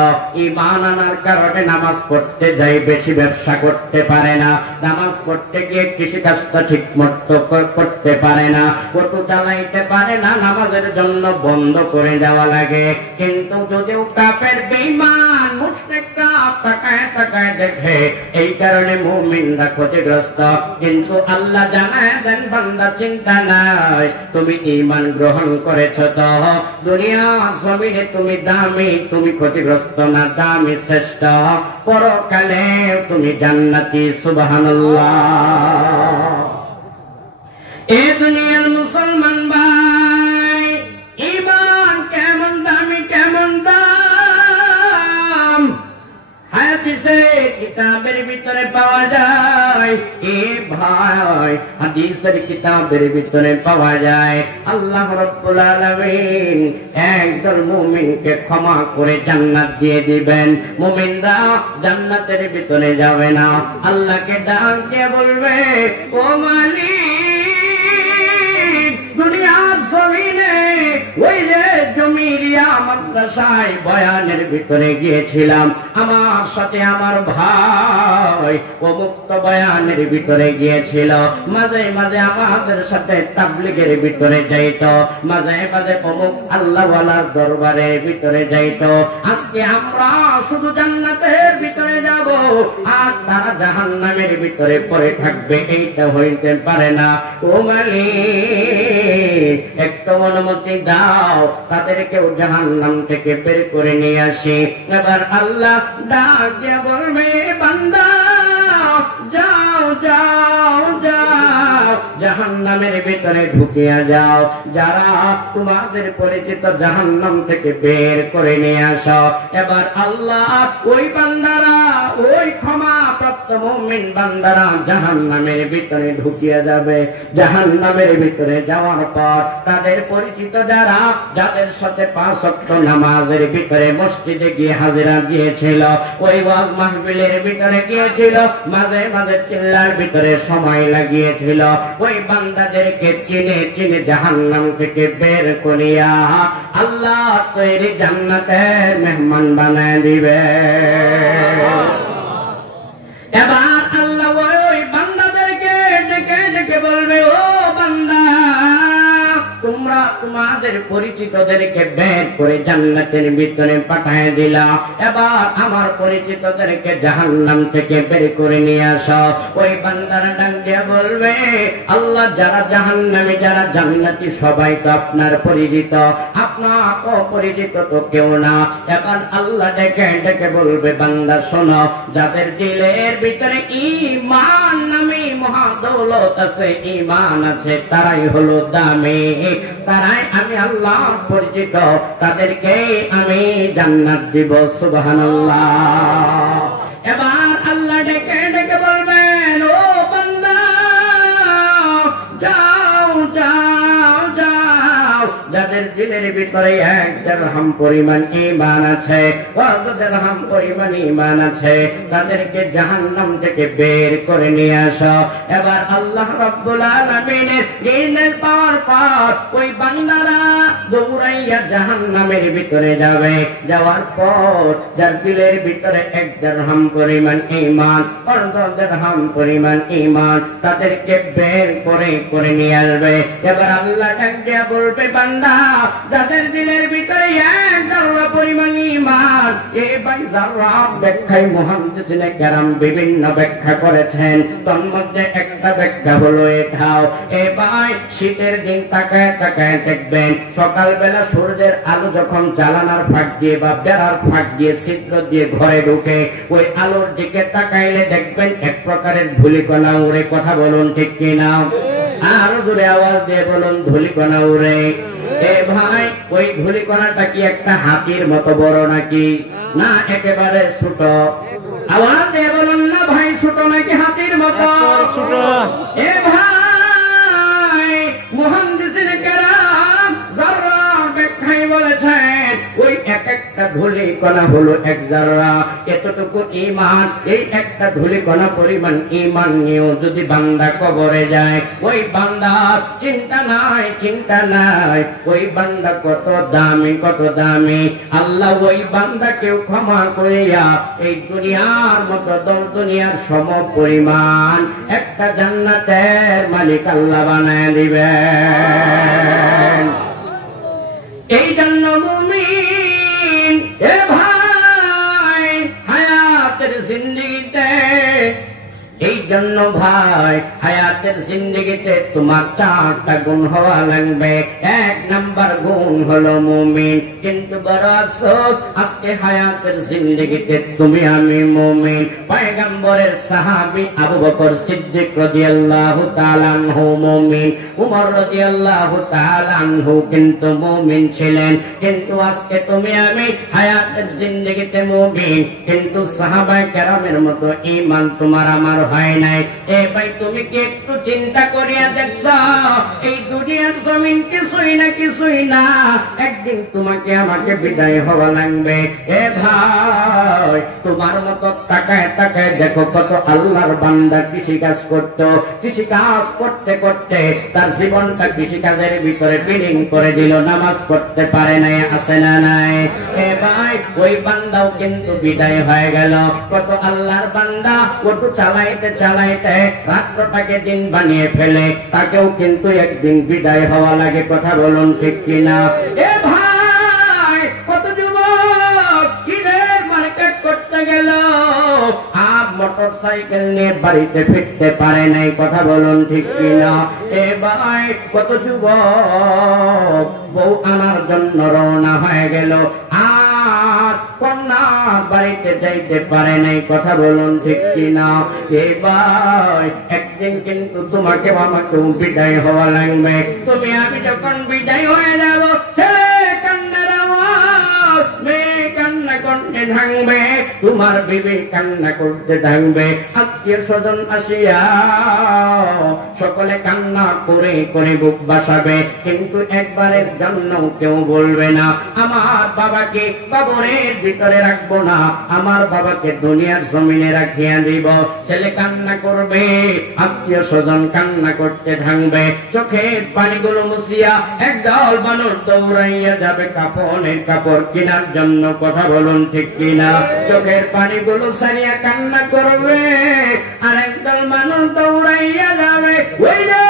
ঈমান আনার কারণে নামাজ পড়তে যায় বেশি ব্যবসা করতে পারে না, নামাজ পড়তে গিয়ে কৃষি কাজটা ঠিক মতো করতে পারে না, অটো চালাইতে পারে না, নামাজের জন্য বন্ধ করে দেওয়া লাগে। কিন্তু যদিও কাফের বেঈমান মুশরিকরা তাকায় তাকায় দেখে, এই কারণে মুমিনরা ক্ষতিগ্রস্ত। কিন্তু আল্লাহ জানায় দেন বান্দা চিন্তা নাই, তুমি ঈমান গ্রহণ করেছ তো দুনিয়া জমিনে তুমি দামি, তুমি ক্ষতিগ্রস্ত না, দামি শ্রেষ্ঠ, পরকালে তুমি জান্নাতি। সুবহানাল্লাহ। এ দুনিয়ার মুসলমান ভাই, ঈমান কেমন দামি, কেমন দাম হাদিসে কিতাবের ভিতরে পাওয়া যায়। এ ভাই হাদিসের কিতাবের ভিতরে পাওয়া যায় আল্লাহ রাব্বুল আলামিন একদল মুমিনকে ক্ষমা করে জান্নাত দিয়ে দিবেন। মুমিনরা জান্নাতের ভিতরে যাবে না, আল্লাহকে ডাক দিয়ে বলবে ও মালিক, দুনিয়ার জমিনে ওই যে জমিরিয়া মাদ্রাসায় বয়ানের ভিতরে গিয়েছিলাম, আমার সাথে আমার ভাই ও মুক্ত বয়ানের ভিতরে গিয়েছিল, মাঝে মাঝে আমাদের সাথে তাবলীগের ভিতরে যাইত, মাঝে মাঝে অমুক আল্লাহওয়ালার দরবারের ভিতরে যাইত। আজকে আমরা শুধু জান্নাতের ভিতরে যাব আর তারা জাহান্নামের ভিতরে পড়ে থাকবে, এইটা হইতে পারে না। ও মালিক, একটু অনুমতি দাও, তাদেরকেও জাহান্নাম থেকে বের করে নিয়ে আসি। এবার আল্লাহ ডাক দিয়ে বলবে বান্দা যাও যাও যাও, জাহান্নামের ভিতরে ঢুকিয়া যাও, যারা তোমাদের পরিচিত জাহান্নাম থেকে বের করে নিয়ে আসো। এবার আল্লাহ ওই বান্দারা, ওই ক্ষমা প্রাপ্ত মুমিন বান্দারা জাহান্নামের ভিতরে ঢুকিয়া যাবে। জাহান্নামের ভিতরে যাওয়ার পর তাদের পরিচিত যারা, যাদের সাথে 5 ওয়াক্ত নামাজের ভিতরে মসজিদে গিয়ে হাজিরা দিয়েছিল, ওই ওয়াজ মাহফিলের ভিতরে গিয়েছিল, মাঝে মাঝে চিল্লার ভিতরে সময় লাগিয়েছিল, ওই বান্দাদেরকে চিনে চিনে জাহান্নাম থেকে বের করিয়া আল্লাহ তৈরি জান্নাতের মেহমান বানায় দিবে। এবার আল্লাহ ওই বান্দাদেরকে ডেকে ডেকে বলবে ও বান্দা, তোমরা তোমাদের পরিচিতদেরকে বের করে জান্নাতের ভিতরে পাঠিয়ে দিলা, এবার আমার পরিচিতদেরকে জাহান্নাম থেকে বের করে নিয়ে আসো। ওই বান্দারা ডাক দিয়ে বলবে আল্লাহ, যারা জাহান্নামী যারা জান্নাতি সবাই তো আপনার পরিচিত, আপনার অপরিচিত তো কেউ না। এবার আল্লাহ ডেকে ডেকে বলবে বান্দা শোনো, যাদের দিলের ভিতরে ঈমান নামী মহাদৌলত আছে, ঈমান আছে, তারাই হলো দামি, তারাই আমি আল্লাহ পরিচিত, তাদেরকে আমি জান্নাত দিব। সুবহানাল্লাহ। এবার আল্লাহ ডেকে ডেকে বলবেন, ও বান্দা যাও যাও যাও, যাদের দিলের ভিতরে 1 দিরহাম পরিমাণ ঈমান আছে, 1 দিরহাম পরিমাণ ঈমান আছে, তাদেরকে জাহান্নাম থেকে বের করে নিয়ে আসো। এবার আল্লাহ রাব্বুল আলামিনের দিনের পাওয়ার পর ওই বান্দারা দৌড়াইয়া জাহান্নামের ভিতরে যাবে। যাওয়ার পর যার দিলের ভিতরে 1 দিরহাম পরিমাণ ঈমান, 1 দিরহাম পরিমাণ ঈমান, তাদেরকে বের করে করে নিয়ে আসবে। এবার আল্লাহ ডাক দিয়া বলবে, বান্দা যাদের দিলের ভিতরে 1 যাররা পরিমাণ ঈমান, এই ভাই যাররা ব্যাখ্যায় মুহাদ্দিসিনে কেরাম বিভিন্ন ব্যাখ্যা করেছেন, তার মধ্যে একটা ব্যাখ্যা হলো এটাও, এ ভাই শীতের দিন তাকায় তাকায় দেখবেন সকালবেলা সূর্যের আলো যখন জানালার ফাঁক দিয়ে বা বেড়ার ফাঁক দিয়ে ছিদ্র দিয়ে ঘরে ঢুকে, ওই আলোর দিকে তাকাইলে দেখবেন এক প্রকারের ধূলিকণা উড়ে। কথা বলুন ঠিক কিনা? আরো জোরে আওয়াজ দিয়ে বলুন, ধূলিকণা উড়ে। এ ভাই ওই ধূলিকণাটা কি একটা হাতির মতো বড় নাকি? না, একেবারে ছোট। আওয়াজ দিয়ে বলুন না ভাই, ছোট নাকি হাতির মতো? ছোট। এ ভাই মুহাদ্দিসিনে কেরাম যাররা ব্যাখ্যায় বলেছেন ওই এক একটা ধূলিকণা হলো 1 যাররা। এতটুকু ঈমান, এই একটা ধূলিকণা পরিমাণ ঈমান নিয়েও যদি বান্দা কবরে যায়, ওই বান্দার চিন্তা নাই, চিন্তা নাই, ওই বান্দা কত দামি, কত দামি। আল্লাহ ওই বান্দাকেও ক্ষমা করিয়া এই দুনিয়ার মতো দুনিয়ার সম পরিমাণ একটা জান্নাতের মালিক আল্লাহ বানায় দিবেন। এই জন্য মুমিন এ ভাই হায়াতের জিন্দেগিতে, এই জন্য ভাই হায়াতের জিন্দেগিতে তোমার 4টা গুণ হওয়া লাগবে। 1 নাম্বার গুণ হলো মুমিন। কিন্তু বড় আফসোস, আজকে হায়াতের জিন্দেগিতে তুমি আমি মুমিন। পয়গম্বরের সাহাবী আবু বকর সিদ্দিক রাদিয়াল্লাহু তাআলা আনহু মুমিন, উমর রাদিয়াল্লাহু তাআলা আনহু কিন্তু মুমিন ছিলেন। কিন্তু আজকে তুমি আমি হায়াতের জিন্দেগিতে মুমিন, কিন্তু সাহাবায়ে কেরামের মতো ঈমান তোমার আমার হয় নাই। এ ভাই তুমি কি একটু চিন্তা করিয়া দেখছো, এই দুনিয়ার জমিন কিছুই না, কিছুই না, একদিন তোমাকে আমাকে বিদায় হওয়া লাগবে। এ ভাই তোমার মতো তাকায় তাকায় দেখো কত আল্লাহর বান্দা কৃষি কাজ করতো, কৃষি কাজ করতে করতে তার জীবনটা কৃষি কাজের ভিতরে বিলীন করে দিল, নামাজ পড়তে পারে নাই, আছে না নাই? এ ভাই ওই বান্দাও কিন্তু বিদায় হয়ে গেল। কত আল্লাহর বান্দা অটো চালাইতে চালাইতে রাত্রটাকে দিন বানিয়ে ফেলে, তাকেও কিন্তু একদিন বিদায় হওয়া লাগে। কথা বলুন ঠিক কিনা? এ ভাই কত যুবক ঈদের মার্কেট করতে গেল, আর মোটরসাইকেল নিয়ে বাড়িতে ফিরতে পারে নাই। কথা বলুন ঠিক কিনা? এ ভাই কত যুবক বউ আনার জন্য রওনা হয়ে গেল, আর কন্যা বাড়িতে যাইতে পারে নাই। কথা বলুন ঠিক কিনা? এ ভাই একদিন কিন্তু তোমাকে আমাকেও বিদায় হওয়া লাগবে। তুমি আমি যখন বিদায় হয়ে যাব, ছেলে কান্নার আওয়াজ, মেয়ে কান্না করতে থাকবে, তোমার বিবি কান্না করতে থাকবে, আত্মীয় স্বজন আসিয়া সকলে কান্না করে করে বুক বাসাবে, কিন্তু একবারের জন্য কেউ বলবে না আমার বাবাকে কবরের ভিতরে রাখবো না, আমার বাবাকে দুনিয়ার জমিনে রাখিয়া দিব। ছেলে কান্না করবে, আত্মীয় স্বজন কান্না করতে থাকবে, চোখের পানিগুলো মুছিয়া একদল মানুষ দৌড়াইয়া যাবে কাপড়ের কাপড় কেনার জন্য। কথা বলুন ঠিক কিনা? চোখের পানিগুলো সারিয়া কান্না করবে, আর একদল মানুষ দৌড়াইয়া যাবে ওই যে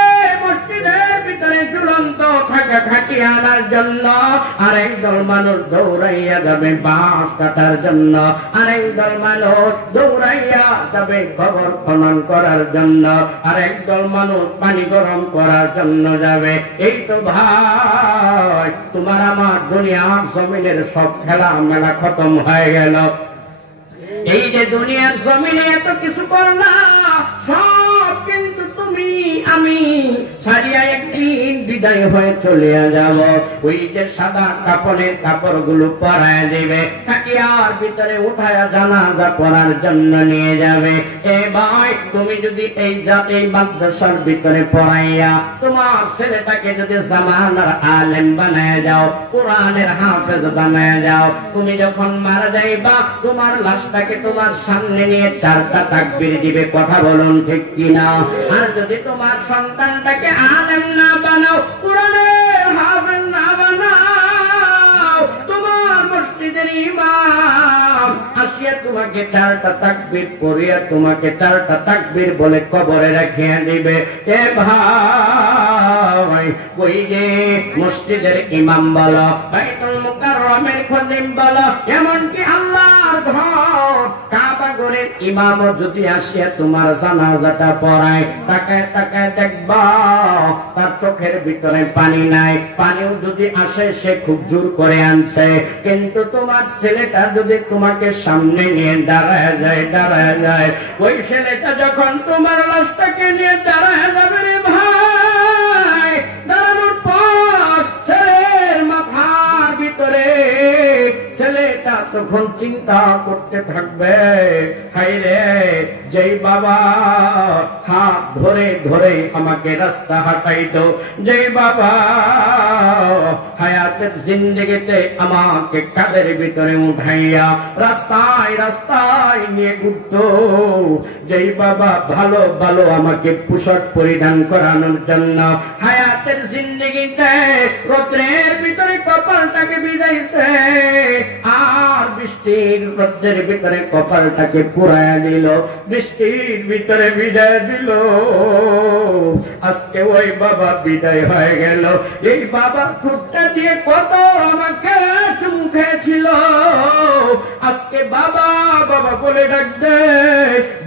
মসজিদের ভিতরে ঝুলন্ত থাকা খাটি আনার জন্য, আর একদল মানুষ দৌড়াইয়া যাবে বাঁশ কাটার জন্য, আর একদল মানুষ দৌড়াইয়া যাবে কবর খনন করার জন্য, আর একদল মানুষ পানি গরম করার জন্য যাবে। এই তো ভাই তোমার আমার দুনিয়ার জমিনের সব খেলা মেলা খতম হয়ে গেল। এই যে দুনিয়ার জমিনে এত কিছু করলাম, সব কিন্তু আমি ছাড়িয়া একদিন বিদায় হয়ে চলে যাব। ওই যে সাদা কাপড়ের কাপড়গুলো পরায় দেবে, খাটিয়ার ভিতরে উঠায়া জানাজা পড়ার জন্য নিয়ে যাবে। এ ভাই, তুমি যদি এই মাদ্রাসার ভিতরে পড়াইয়া তোমার ছেলেটাকে যদি জামানার আলেম বানায় যাও, কোরআনের হাফেজ বানায় যাও, তুমি যখন মারা যাইবা তোমার লাশটাকে তোমার সামনে নিয়ে 4টা তাকবীর দিবে। কথা বলুন ঠিক কিনা? আর যদি তোমার সন্তানটাকে আলেম না বানাও, কোরআনের হাফেজ না বানাও, তোমার মসজিদের ইমাম আসিয়া তোমাকে 4টা তাকবীর পড়িয়া তোমাকে 4টা তাকবীর বলে কবরে রাখিয়া দিবে। এ ভাই, ওই যে মসজিদের ইমাম বলো, বাইতুল মুকাররমের খতিব বলো, এমনকি আল্লাহর ঘর কাবা ঘরের ইমামও যদি আসিয়া তোমার জানাজাটা পড়ায়, তাকায় তাকায় দেখবা তার চোখের ভিতরে পানি নাই। পানিও যদি আসে সে খুব জোর করে আনছে, কিন্তু তোমার ছেলেটা যদি তোমাকে সামনে নিয়ে দাঁড়ায় যায়, ওই ছেলেটা যখন তোমার লাশটাকে নিয়ে দাঁড়ায় যাবে রে ভাই, দাঁড়ানোর পর ছেলের মাথার ভিতরে ছেলেটা তখন চিন্তা করতে থাকবে, হায় রে, যেই বাবা হাত ধরে ধরে আমাকে রাস্তা হাঁটাইতো, যেই বাবা হায়াতের জিন্দেগিতে আমাকে কাঁধের ভিতরে উঠাইয়া রাস্তায় রাস্তায় নিয়ে ঘুরতো, যেই বাবা ভালো ভালো আমাকে পোশাক পরিধান করানোর জন্য হায়াতের জিন্দেগিতে রৌদ্রের ভিতরে কপালটাকে ভিজাইছে, আর বৃষ্টির রৌদ্রের ভিতরে কপালটাকে পুরায়া দিল, বৃষ্টির ভিতরে বিদায় দিল। আজকে ওই বাবা বিদায় হয়ে গেল। এই বাবা ঠোঁটটা দিয়ে কত আমাকে চুমু খেয়েছিল, আজকে বাবা বাবা বলে ডাক দে,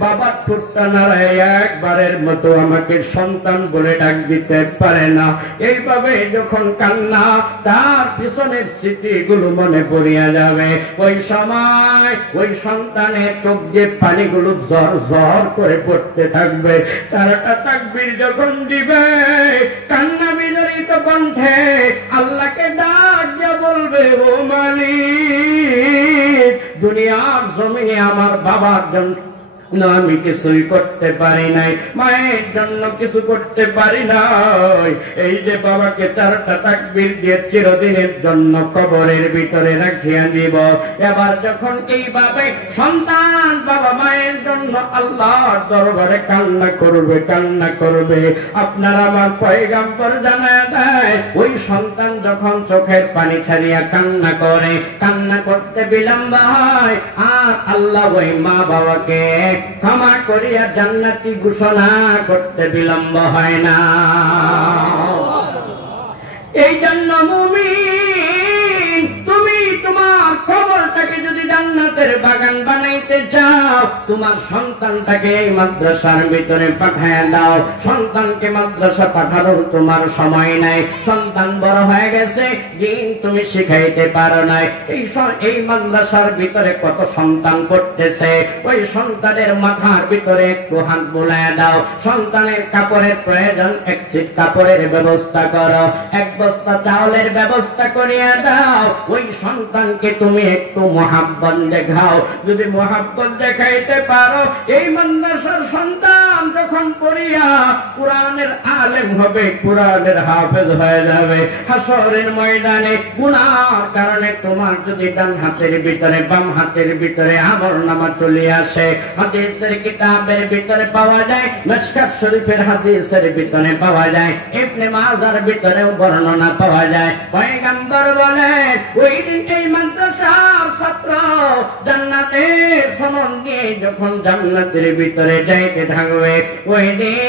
বাবার ঠোঁটটা নাড়ায় একবারের মতো আমাকে সন্তান বলে ডাক দিতে পারে না। এইভাবে যখন কান্না তার পিছনের স্মৃতিগুলো মনে পড়িয়া যাবে, ওই সময় ওই সন্তানের চোখ দিয়ে পানিগুলো ঝর ঝর করে পড়তে থাকবে। 4টা তাকবীর যখন দিবে, কান্না বিজড়িত কণ্ঠে আল্লাহকে ডাক দিয়ে বলবে, ও মালিক, দুনিয়ার জমিনে আমার বাবার জন্য আমি কিছুই করতে পারি নাই, মায়ের জন্য কিছু করতে পারি নাই, এই যে বাবাকে 4টা তাকবীর দিয়ে চিরদিনের জন্য কবরের ভিতরে রাখিয়া দিব। এবার যখন এই বাবা সন্তান বাবা মায়ের জন্য আল্লাহর দরবারে কান্না করবে, আপনার আমার পয়গম্বর জানায় দেয়, ওই সন্তান যখন চোখের পানি ছাড়িয়া কান্না করে, কান্না করতে বিলম্ব হয়, আর আল্লাহ ওই মা বাবাকে ক্ষমা করিয়া জান্নাতি ঘোষণা করতে বিলম্ব হয় না। এই জন্য মুমিন, তুমি তোমার কবরটাকে যদি জান্নাতের বাগান বানাইতে চাও, তোমার সন্তানটাকে এই মাদ্রাসার ভিতরে পাঠায় দাও। সন্তানকে মাদ্রাসা পাঠানোর তোমার সময় নাই, সন্তান বড় হয়ে গেছে, দিন তুমি শিখাইতে পারো নাই। এই মাদ্রাসার ভিতরে কত সন্তান পড়তেছে, ওই সন্তানের মাথার ভিতরে একটু হাত বুলায় দাও। সন্তানের কাপড়ের প্রয়োজন, এক সিট কাপড়ের ব্যবস্থা করো, 1 বস্তা চাউলের ব্যবস্থা করিয়া দাও। ওই সন্তানকে তুমি একটু মহাব্বত দেখাও, যদি মহাব্বত দেখাইতে পারো, এই মাদ্রাসার সন্তান যখন পড়িয়া কোরআনের আলেম হবে, কোরআনের হাফেজ হয়ে যাবে। হাসরের ময়দানে গুনার কারণে তোমার যদি ডান হাতের ভিতরে বাম হাতের ভিতরে আমলনামা চলে আসে, হাদিসের কিতাবের ভিতরে পাওয়া যায়, মিশকাত শরীফের হাদিসের ভিতরে পাওয়া যায়, ইবনে মাজার ভিতরেও বর্ণনা পাওয়া যায়। পয়গম্বর বলেন, ওই দিন এই মাদ্রাসার ছাত্র জান্নাতের সনদ নিয়ে যখন জান্নাতের ভিতরে যাইতে থাকবে, ওই দিন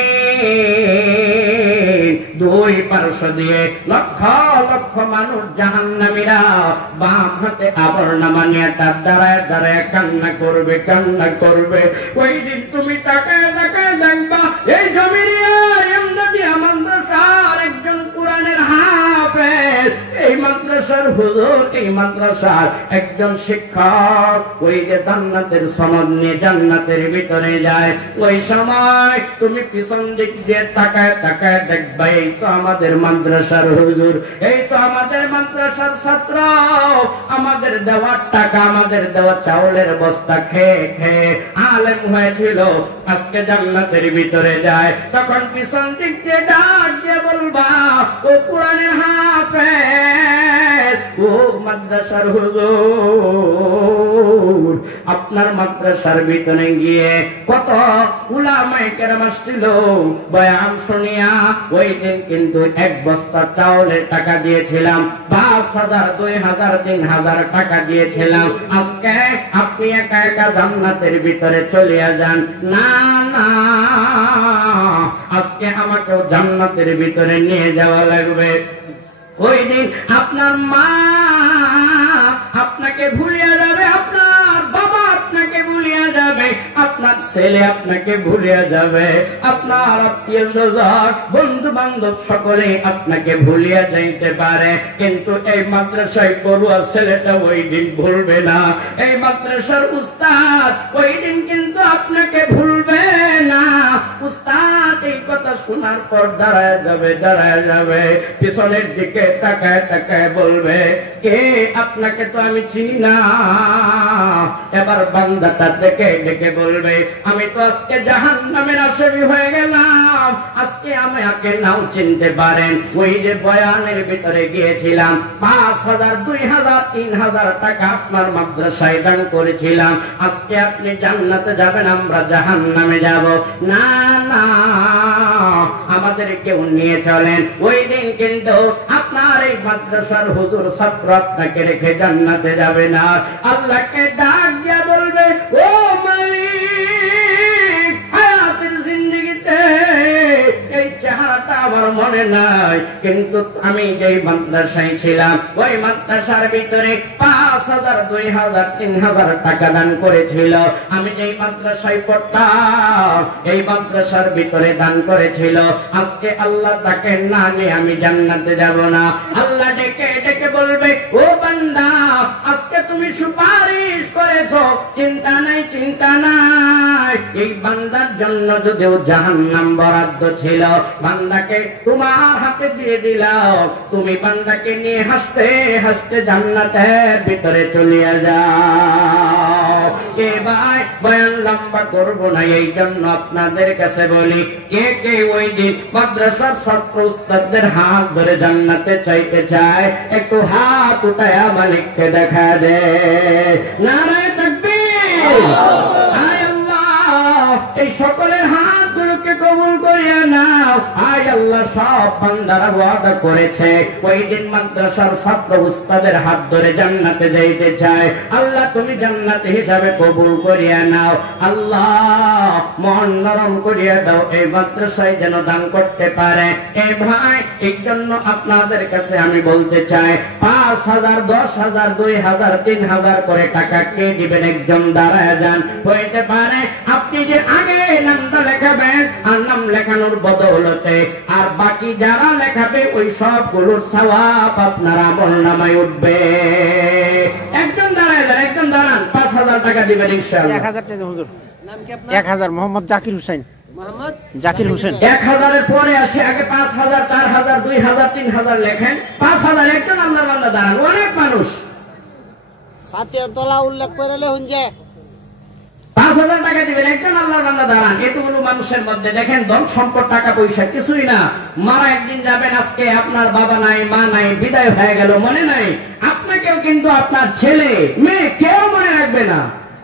2 পার্শ্ব দিয়ে লক্ষ লক্ষ মানুষ জাহান্নামীরা বাম হাতে আমলনামা নিয়ে তার দাঁড়ায় দাঁড়ায় কান্না করবে। ওই দিন তুমি তাকায় তাকায় দেখবা, এই জমিরিয়া মাদ্রাসার একজন কোরআনের হাফেজ এই মাদ্রাসা মাদ্রাসার হুজুর, এই মাদ্রাসার একজন শিক্ষক ওই যে জান্নাতের সনদ নিয়ে জান্নাতের ভিতরে যায়, ওই সময় তুমি পিছন দিক দিয়ে তাকায় তাকায় দেখবা এই তো আমাদের মাদ্রাসার হুজুর, এই তো আমাদের মাদ্রাসার ছাত্র, আমাদের দেওয়ার টাকা, আমাদের দেওয়া চাউলের বস্তা খেয়ে খেয়ে আলেম হয়েছিল, আজকে জান্নাতের ভিতরে যায়। তখন পিছন দিক দিয়ে ডাক দিয়ে বলবা, ও কোরআনের হাফেজ, ও মাদ্রাসার হুজুর, আপনার মাদ্রাসার ভিতরে গিয়ে কত উলামায়ে কেরাম আসছিল বয়ান শুনিয়া, ওই দিন কিন্তু এক বস্তা চাউলের টাকা দিয়েছিলাম, ৫,০০০, ২,০০০, ৩,০০০ টাকা দিয়েছিলাম, আজকে আপনি একা একা জান্নাতের ভিতরে চলিয়া যান। না না, আজকে আমাকেও জান্নাতের ভিতরে নিয়ে যাওয়া লাগবে। ওই দিন আপনার মা আপনাকে ভুলিয়া যাবে, আপনার বাবা আপনাকে ভুলিয়া যাবে, আপনার ছেলে আপনাকে ভুলিয়া যাবে, আপনার আত্মীয় স্বজন বন্ধু বান্ধব সকলে আপনাকে ভুলিয়া যাইতে পারে, কিন্তু এই মাদ্রাসায় পড়ুয়া ছেলেটা ওই দিন ভুলবে না, এই মাদ্রাসার উস্তাদ ওই দিন কিন্তু আপনাকে ভুলবে না। উস্তাদ এই কথা শোনার পর দাঁড়ায় যাবে, পিছনের দিকে তাকায় তাকায় বলবে, কে আপনাকে তো আমি চিনি না। এবার বান্দাটা ডেকে ডেকে বলবে, আমি তো আজকে জাহান্নামের আসামি হয়ে গেলাম, আজকে আমাকে নাও চিনতে পারেন, ওই যে বয়ানের ভিতরে গিয়েছিলাম, ৫,০০০, ২,০০০, ৩,০০০ টাকা আপনার মাদ্রাসায় দান করেছিলাম, আজকে আপনি জান্নাতে যাবেন, আমরা জাহান্নামে যাব। না না, আমাদের কেউ নিয়ে চলেন। ওই দিন কিন্তু আপনার এই মাদ্রাসার হুজুর ছাত্র আপনাকে রেখে জান্নাতে যাবে না। আল্লাহকে ডাক দিয়া বলবে, ও মালিক, হায়াতের জিন্দেগিতে এই চেহারাটা আমার মনে নাই, কিন্তু আমি যেই মাদ্রাসায় ছিলাম ওই মাদ্রাসার ভিতরে ৫,০০০, ২,০০০, ৩,০০০ টাকা দান করেছিল, আমি যেই মাদ্রাসায় পড়তাম এই মাদ্রাসার ভিতরে দান করেছিল, আজকে আল্লাহ তাকে না নিয়ে আমি জান্নাতে যাব না। আল্লাহ ডেকে ডেকে বলবে, ও বান্দা, আজকে তুমি সুপারিশ করেছো, চিন্তা নাই, চিন্তা নাই, এই বান্দার জন্য যদিও জাহান্নাম বরাদ্দ ছিল, বান্দাকে তোমার হাতে দিয়ে দিলাম, তুমি বান্দাকে নিয়ে হাসতে হাসতে জান্নাতের ভিতরে চলিয়া যাও। কে ভাই বয়ান লম্বা করবো না, এই জন্য আপনাদের কাছে বলি, কে কে ওই দিন মাদ্রাসার ছাত্র উস্তাদদের হাত ধরে জান্নাতে চাইতে চায়, একটু হাত উঠায় মালিককে দেখা দে। নারায়ে তাকবীর। আয় আল্লাহ, এই সকলের হাত গুলোকে কবুল করিয়া নাও। আয় আল্লাহ, সব বান্দারা ওয়াদা করেছে ওই দিন মাদ্রাসার ছাত্র উস্তাদের হাত ধরে জান্নাতে যাইতে চায়, আল্লাহ তুমি জান্নাত হিসাবে কবুল করিয়া নাও। আল্লাহ মন নরম করিয়া দাও, এই মাদ্রাসায় যেন দান করতে পারে। এই ভাই, এই জন্য আপনাদের কাছে আমি বলতে চাই, ৫,০০০, ১০,০০০, ২,০০০, ৩,০০০ করে টাকা কে দিবেন? একজন দাঁড়ায় যান। হইতে পারে আপনি যে আগে নামটা লেখাবেন, আর নাম লেখানোর বদৌলতে আর বাকি যারা লেখাবে ওই সবগুলোর সওয়াব আপনার আমলনামায় উঠবে। একজন দাঁড়ায় যান, একজন দাঁড়ান, ৫,০০০ টাকা দিবেন ইনশাআল্লাহ। ১,০০০ টাকা হুজুর। নাম কি আপনার? ১,০০০, মোহাম্মদ জাকির হোসেন। মোহাম্মদ জাকির হোসেন। ১,০০০-এর পরে আসে, আগে ৫,০০০, ৪,০০০, ২,০০০, ৩,০০০ লেখেন। ৫,০০০ একজন আল্লাহর বান্দা দাঁড়ান, অনেক মানুষ। সাথে তোলা উল্লেখ করে লেখুন যে ৫,০০০ টাকা দিবেন, একজন আল্লাহর বান্দা দাঁড়ান। এতগুলো মানুষের মধ্যে দেখেন, ধন সম্পদ টাকা পয়সা কিছুই না, মারা একদিন যাবেন, আজকে আপনার বাবা নাই, মা নাই, বিদায় হয়ে গেল, মনে নাই, আপনাকেও কিন্তু আপনার ছেলে মেয়ে কেউ মনে রাখবে না।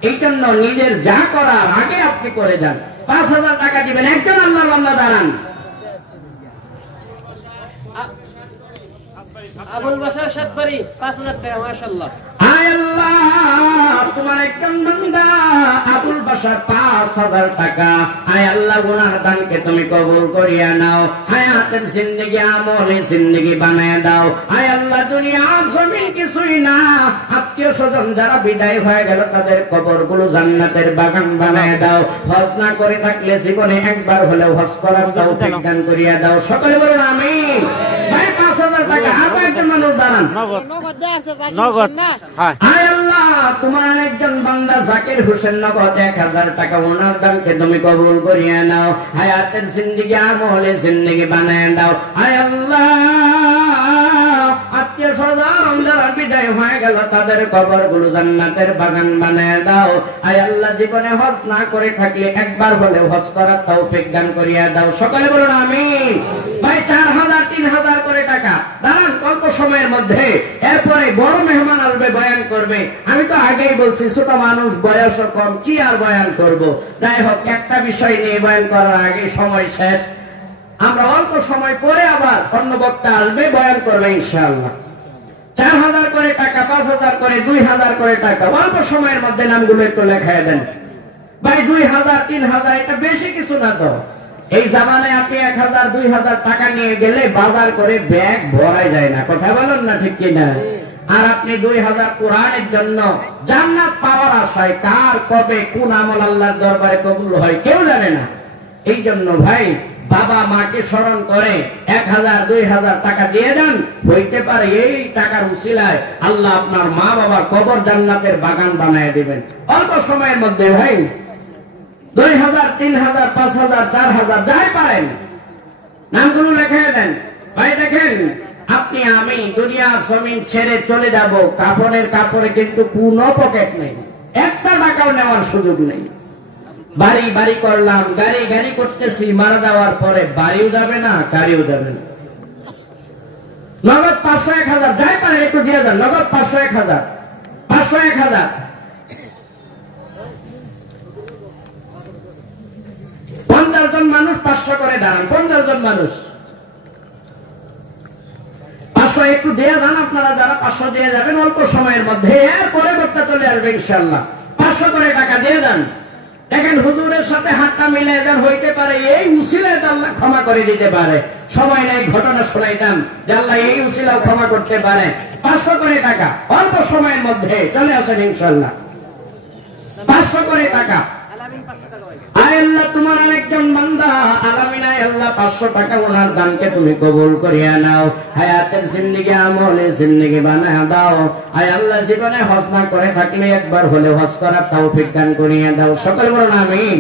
এই জন্য নিজের যা করার আগে আপনি করে যান। ৫,০০০ টাকা দিবেন, একজন আল্লাহর বান্দা দাঁড়ান। আবুল বাশার সাতবাড়ি ৫,০০০ টাকা, মাশাআল্লাহ। আয় আল্লাহ, তোমার একজন বান্দা আবুল বাশার ৫,০০০ টাকা। আয় আল্লাহ, গুনাহ দানকে তুমি কবুল করিয়া নাও, হায়াতের জিন্দেগি আমলের জিন্দেগি বানায় দাও। আয় আল্লাহ, দুনিয়ার জমিন কিছুই না, আত্মীয় স্বজন যারা বিদায় হয়ে গেল তাদের কবরগুলো জান্নাতের বাগান বানায় দাও। হজ না করে থাকলে জীবনে একবার হলেও হজ করার তৌফিক দান করিয়া দাও। সকলে বলুন আমিন। ভাই ৫,০০০ টাকা, আর একজন মানুষ দাঁড়ান। নগদ নগদ হ্যাঁ আয় আল্লাহ, তোমার একজন বান্দা জাকির হোসেন নগদ 1000 টাকা ওনার দানকে তুমি কবুল করিয়ে নাও, হায়াতের জিন্দেগি আমলে জিন্দেগি বানায় দাও। আয় আল্লাহ, আত্মীয় স্বজন যারা বিদায় হয়ে গেল তাদের কবরগুলো জান্নাতের বাগান বানায় দাও। আয় আল্লাহ, জীবনে হজ না করে থাকলে একবার হলেও হজ করার তৌফিক দান করিয়ে দাও। সকলে বলুন আমিন। ভাই 4000 3000 করে টাকা দাঁড়ান অল্প সময়ের মধ্যে। এরপরে বড় মেহমান আসবে, বয়ান করবে। আমি তো আগেই বলছি ছোট মানুষ, বয়স কম, কি আর বয়ান করব। যাই হোক, একটা বিষয় নিয়ে বয়ান করার আগে সময় শেষ। আমরা অল্প সময় পরে আবার অন্য বক্তা আসবে, বয়ান করবে ইনশাআল্লাহ। 4000 করে টাকা, 5000 করে, 2000 করে টাকা অল্প সময়ের মধ্যে নামগুলো একটু লেখায় দেন ভাই। 2000 3000 এটা বেশি কিছু না তো। এই জামানায় আপনি 1000 2000 টাকা নিয়ে গেলে বাজার করে ব্যাগ ভরাই যায় না, কথা বলেন না ঠিক কিনা? আর আপনি 2000 কোরআনের জন্য জান্নাত পাওয়ার আশায় কার কবে কোন আমল আল্লাহর দরবারে কবুল হয় কেউ জানে না। এই জন্য ভাই বাবা মাকে স্মরণ করে 1000 2000 টাকা দিয়ে দেন। হইতে পারে এই টাকার উসিলায় আল্লাহ আপনার মা বাবার কবর জান্নাতের বাগান বানায় দিবেন অল্প সময়ের মধ্যে। ভাই 2000 3000 5000 4000 যাই পারেন নামগুলো লিখে দেন। ভাই দেখেন, আপনি আমি দুনিয়ার জমিন ছেড়ে চলে যাব, কাপড়ের কাপড়ে কিন্তু কোনো পকেট নেই, একটা টাকাও নেওয়ার সুযোগ নেই। বাড়ি বাড়ি করলাম, গাড়ি গাড়ি করতেছি, মারা যাওয়ার পরে বাড়িও যাবে না, গাড়িও যাবে না। নগদ 500 1000 যাই পারেন একটু দিয়ে দেন। নগদ 500 1000 500 1000 50 জন মানুষ 500 করে দাঁড়ান। 50 জন মানুষ 500 একটু দিয়ে যান। আপনারা যারা 500 দিয়ে যাবেন অল্প সময়ের মধ্যে, এরপরে বক্তা চলে আসবে ইনশাআল্লাহ। 500 করে টাকা দিয়ে দেন। দেখেন, হুজুরের সাথে হাতটা মিলে দেন। হইতে পারে এই উসিলায় আল্লাহ ক্ষমা করে দিতে পারে। সবাই নাই ঘটনা শোনাইতাম যে আল্লাহ এই উসিলাও ক্ষমা করতে পারে। 500 করে টাকা অল্প সময়ের মধ্যে চলে আসেন ইনশাআল্লাহ। 500 করে টাকা। আয় আল্লাহ, তোমার আরেকজন বান্দা আলামিনায় আল্লাহ 500 টাকা ওনার দানকে তুমি কবুল করিয়া নাও, হায়াতের জিন্দেগি আমলে জিন্দেগি বানায় দাও। আয় আল্লাহ, জীবনে হজ না করে থাকলে একবার হলে হজ করার তৌফিক দান করিয়া দাও। সকলে বলুন আমিন।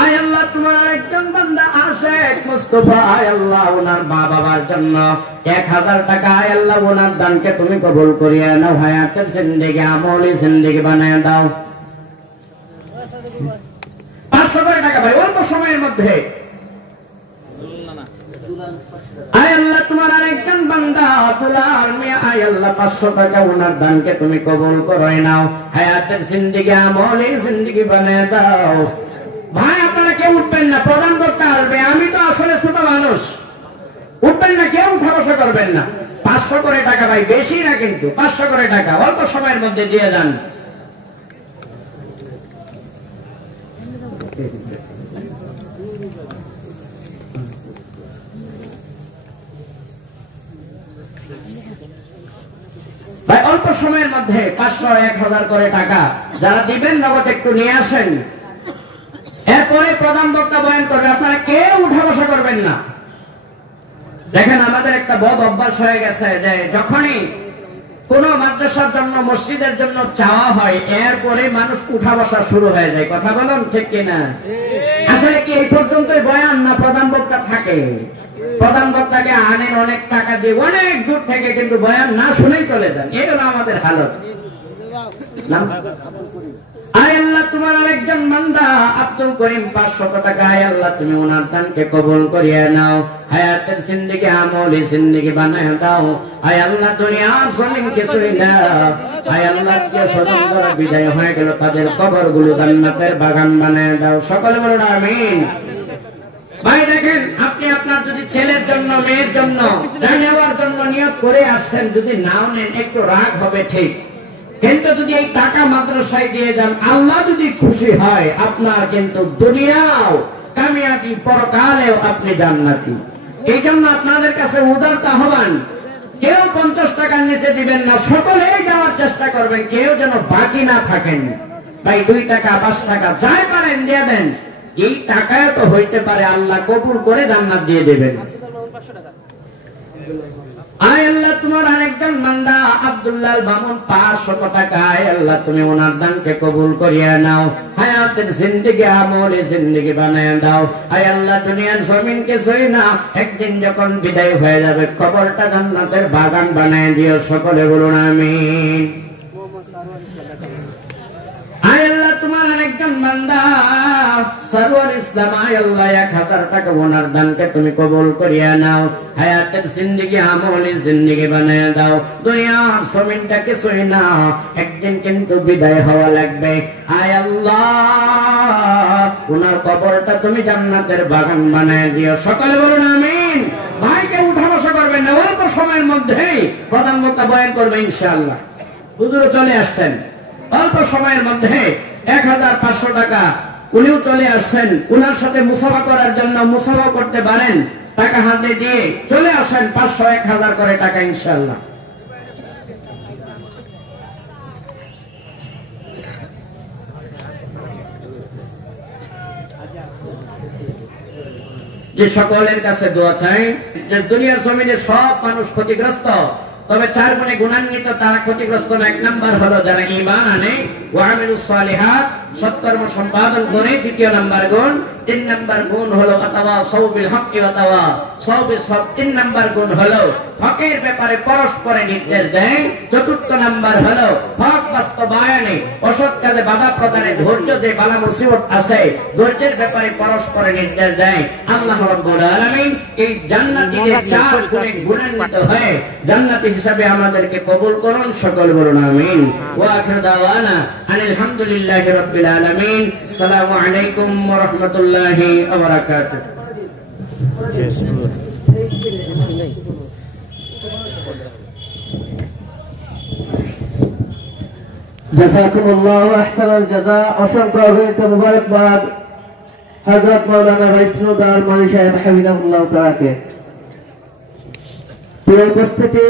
আয় আল্লাহ, তোমার আরেকজন বান্দা আশেক মুস্তাফা, আয় আল্লাহ ওনার মা বাবার জন্য 1000 টাকা, আয় আল্লাহ ওনার দানকে তুমি কবুল করিয়া নাও, হায়াতের জিন্দেগি আমলে জিন্দেগি বানায় দাও। 500 করে টাকা ভাই অল্প সময়ের মধ্যে। আয় আল্লাহ, তোমার আরেকজন বান্দা আব্দুল্লাহ মিয়া, আয় আল্লাহ 500 টাকা ওনার দানকে তুমি কবুল করে নাও, হায়াতের জিন্দেগি আমলে জিন্দেগি বানায় দাও। ভাই আপনারা কেউ উঠবেন না, প্রধান করতে আসবে। আমি তো আসলে ছোট মানুষ, উঠবেন না, কেউ উঠা বসা করবেন না। 500 করে টাকা ভাই, বেশি না কিন্তু, 500 করে টাকা অল্প সময়ের মধ্যে দিয়ে যান। ভাই অল্প সময়ের মধ্যে 500 1000 করে টাকা যারা দিবেন নগদ একটু নিয়ে আসেন। এরপরে প্রধান বক্তা বয়ান করবে, আপনারা কেউ উঠা বসা করবেন না। দেখেন, আমাদের একটা বদ অভ্যাস হয়ে গেছে যে যখনই কোন মাদ্রাসার জন্য মসজিদের জন্য চাওয়া হয় এরপরে মানুষ উঠা বসা শুরু হয়ে যায়। কথা বলুন ঠিক কিনা? আসলে কি এই পর্যন্তই বয়ান না প্রধান বক্তা থাকে? প্রধান বক্তাকে আনেন অনেক টাকা দিয়ে অনেক দূর থেকে, কিন্তু বয়ান না শুনেই চলে যান। এটা না আমাদের হালত। আয় আল্লাহ, তোমার আরেকজন বান্দা আব্দুল করিম 500 টাকা, আয় আল্লাহ তুমি ওনার দানকে কবুল করিয়ে নাও, হায়াতের জিন্দেগি আমলে জিন্দেগি বানায় দাও। আয় আল্লাহ, দুনিয়ার জমিন কিছুই না। আয় আল্লাহ, যে স্বজন যারা বিদায় হয়ে গেল তাদের কবরগুলো জান্নাতের বাগান বানায় দাও। সকলে বলুন আমিন। ভাই দেখেন, আপনি আপনার যদি ছেলের জন্য মেয়ের জন্য নেওয়ার জন্য নিয়ত করে আসছেন, যদি নাও নেন একটু রাগ হবে ঠিক, কিন্তু যদি এই টাকা মাদ্রাসায় দিয়ে যান আল্লাহ যদি খুশি হয় আপনার কিন্তু দুনিয়াও কামিয়াবি, পরকালেও আপনি জান্নাতি। এই জন্য আপনাদের কাছে উদারত আহ্বান, কেউ 50 টাকার নিচে দিবেন না, সকলেই দেওয়ার চেষ্টা করবেন, কেউ যেন বাকি না থাকেন। ভাই 2 টাকা 5 টাকা যাই পারেন দিয়ে দেন। এই টাকায় তো হইতে পারে আল্লাহ কবুল করে জান্নাত দিয়ে দেবেন। আয় আল্লাহ, তোমার আরেকজন বান্দা আব্দুল্লাহ বামন 500 টাকা, আয় আল্লাহ তুমি ওনার দানকে কবুল করিয়া নাও, হায়াতের জিন্দেগি আমলে জিন্দেগি বানায় দাও। আয় আল্লাহ, দুনিয়ার জমিনকে সই না, একদিন যখন বিদায় হয়ে যাবে কবরটা জান্নাতের বাগান বানায় দিও, সকলে বলুন আমিন। আয় আল্লাহ, তোমার আরেকজন বান্দা সরওয়ার ইসলাম, আয় আল্লাহ 1000 টাকা ওনার দানকে তুমি কবুল করিয়া নাও, হায়াতের জিন্দেগি আমলে জিন্দেগি বানায় দাও। দুনিয়ার জমিনটাকে সই না, একদিন কিন্তু বিদায় হওয়া লাগবে। আয় আল্লাহ, ওনার কবরটা তুমি জান্নাতের বাগান বানায় দিও, সকলে বলুন আমিন। ভাইকে উঠা বসা করবেন না, অল্প সময়ের মধ্যেই প্রধান বক্তা বয়ান করবে ইনশাআল্লাহ। হুজুরও চলে আসছেন অল্প সময়ের মধ্যে। 1500 টাকা উনিও চলে আসছেন, উনার সাথে মুসাফা করার জন্য মুসাফা করতে পারেন, টাকা হাতে দিয়ে চলে আসেন, 500 1000 করে টাকা ইনশাআল্লাহ। যে সকলের কাছে দোয়া চাই, যে দুনিয়ার জমিনে সব মানুষ ক্ষতিগ্রস্ত, তবে 4 গুণে গুণান্বিত তারা ক্ষতিগ্রস্ত না। 1 নাম্বার হলো যারা ঈমান আনে, ওয়া আমিলুস সালিহাত, সৎকর্ম সম্পাদন করে। 2 নাম্বার গুণ। 3 নাম্বার গুণ হলো তাওয়াসাউ বিল হক্কি ওয়া তাওয়াসাউ বিস সবর। 3 নাম্বার গুণ হলো হকের ব্যাপারে পরস্পরে নির্দেশ দেয়। 4 নাম্বার হলো হক বাস্তবায়নে, অসৎ কাজে বাধা প্রদানে ধৈর্য যে বালা মুসিবত আছে, ধৈর্যের ব্যাপারে পরস্পরে নির্দেশ দেয়। আল্লাহ রাব্বুল আলামিন এই জান্নাতীকে 4 গুণে গুণান্বিত হয়ে জান্নাতি হিসাবে আমাদেরকে কবুল করুন, সকল বলুন আমিন। ওয়া আখিরু দাওয়ানা আনিল হামদুলিল্লাহি রাব্বিল আলামিন। আসসালামু আলাইকুম ওয়া রাহমাতুল্লাহি ওয়া বারাকাতুহু। জাযাকুমুল্লাহু আহসানাল জাযা। অসংখ্য অগণিত মুবারকবাদ হযরত মাওলানা রাইসুদ্দার মালি সাহেব হাফিজাহুল্লাহ তাআলাকে। প্রিয় উপস্থিতি,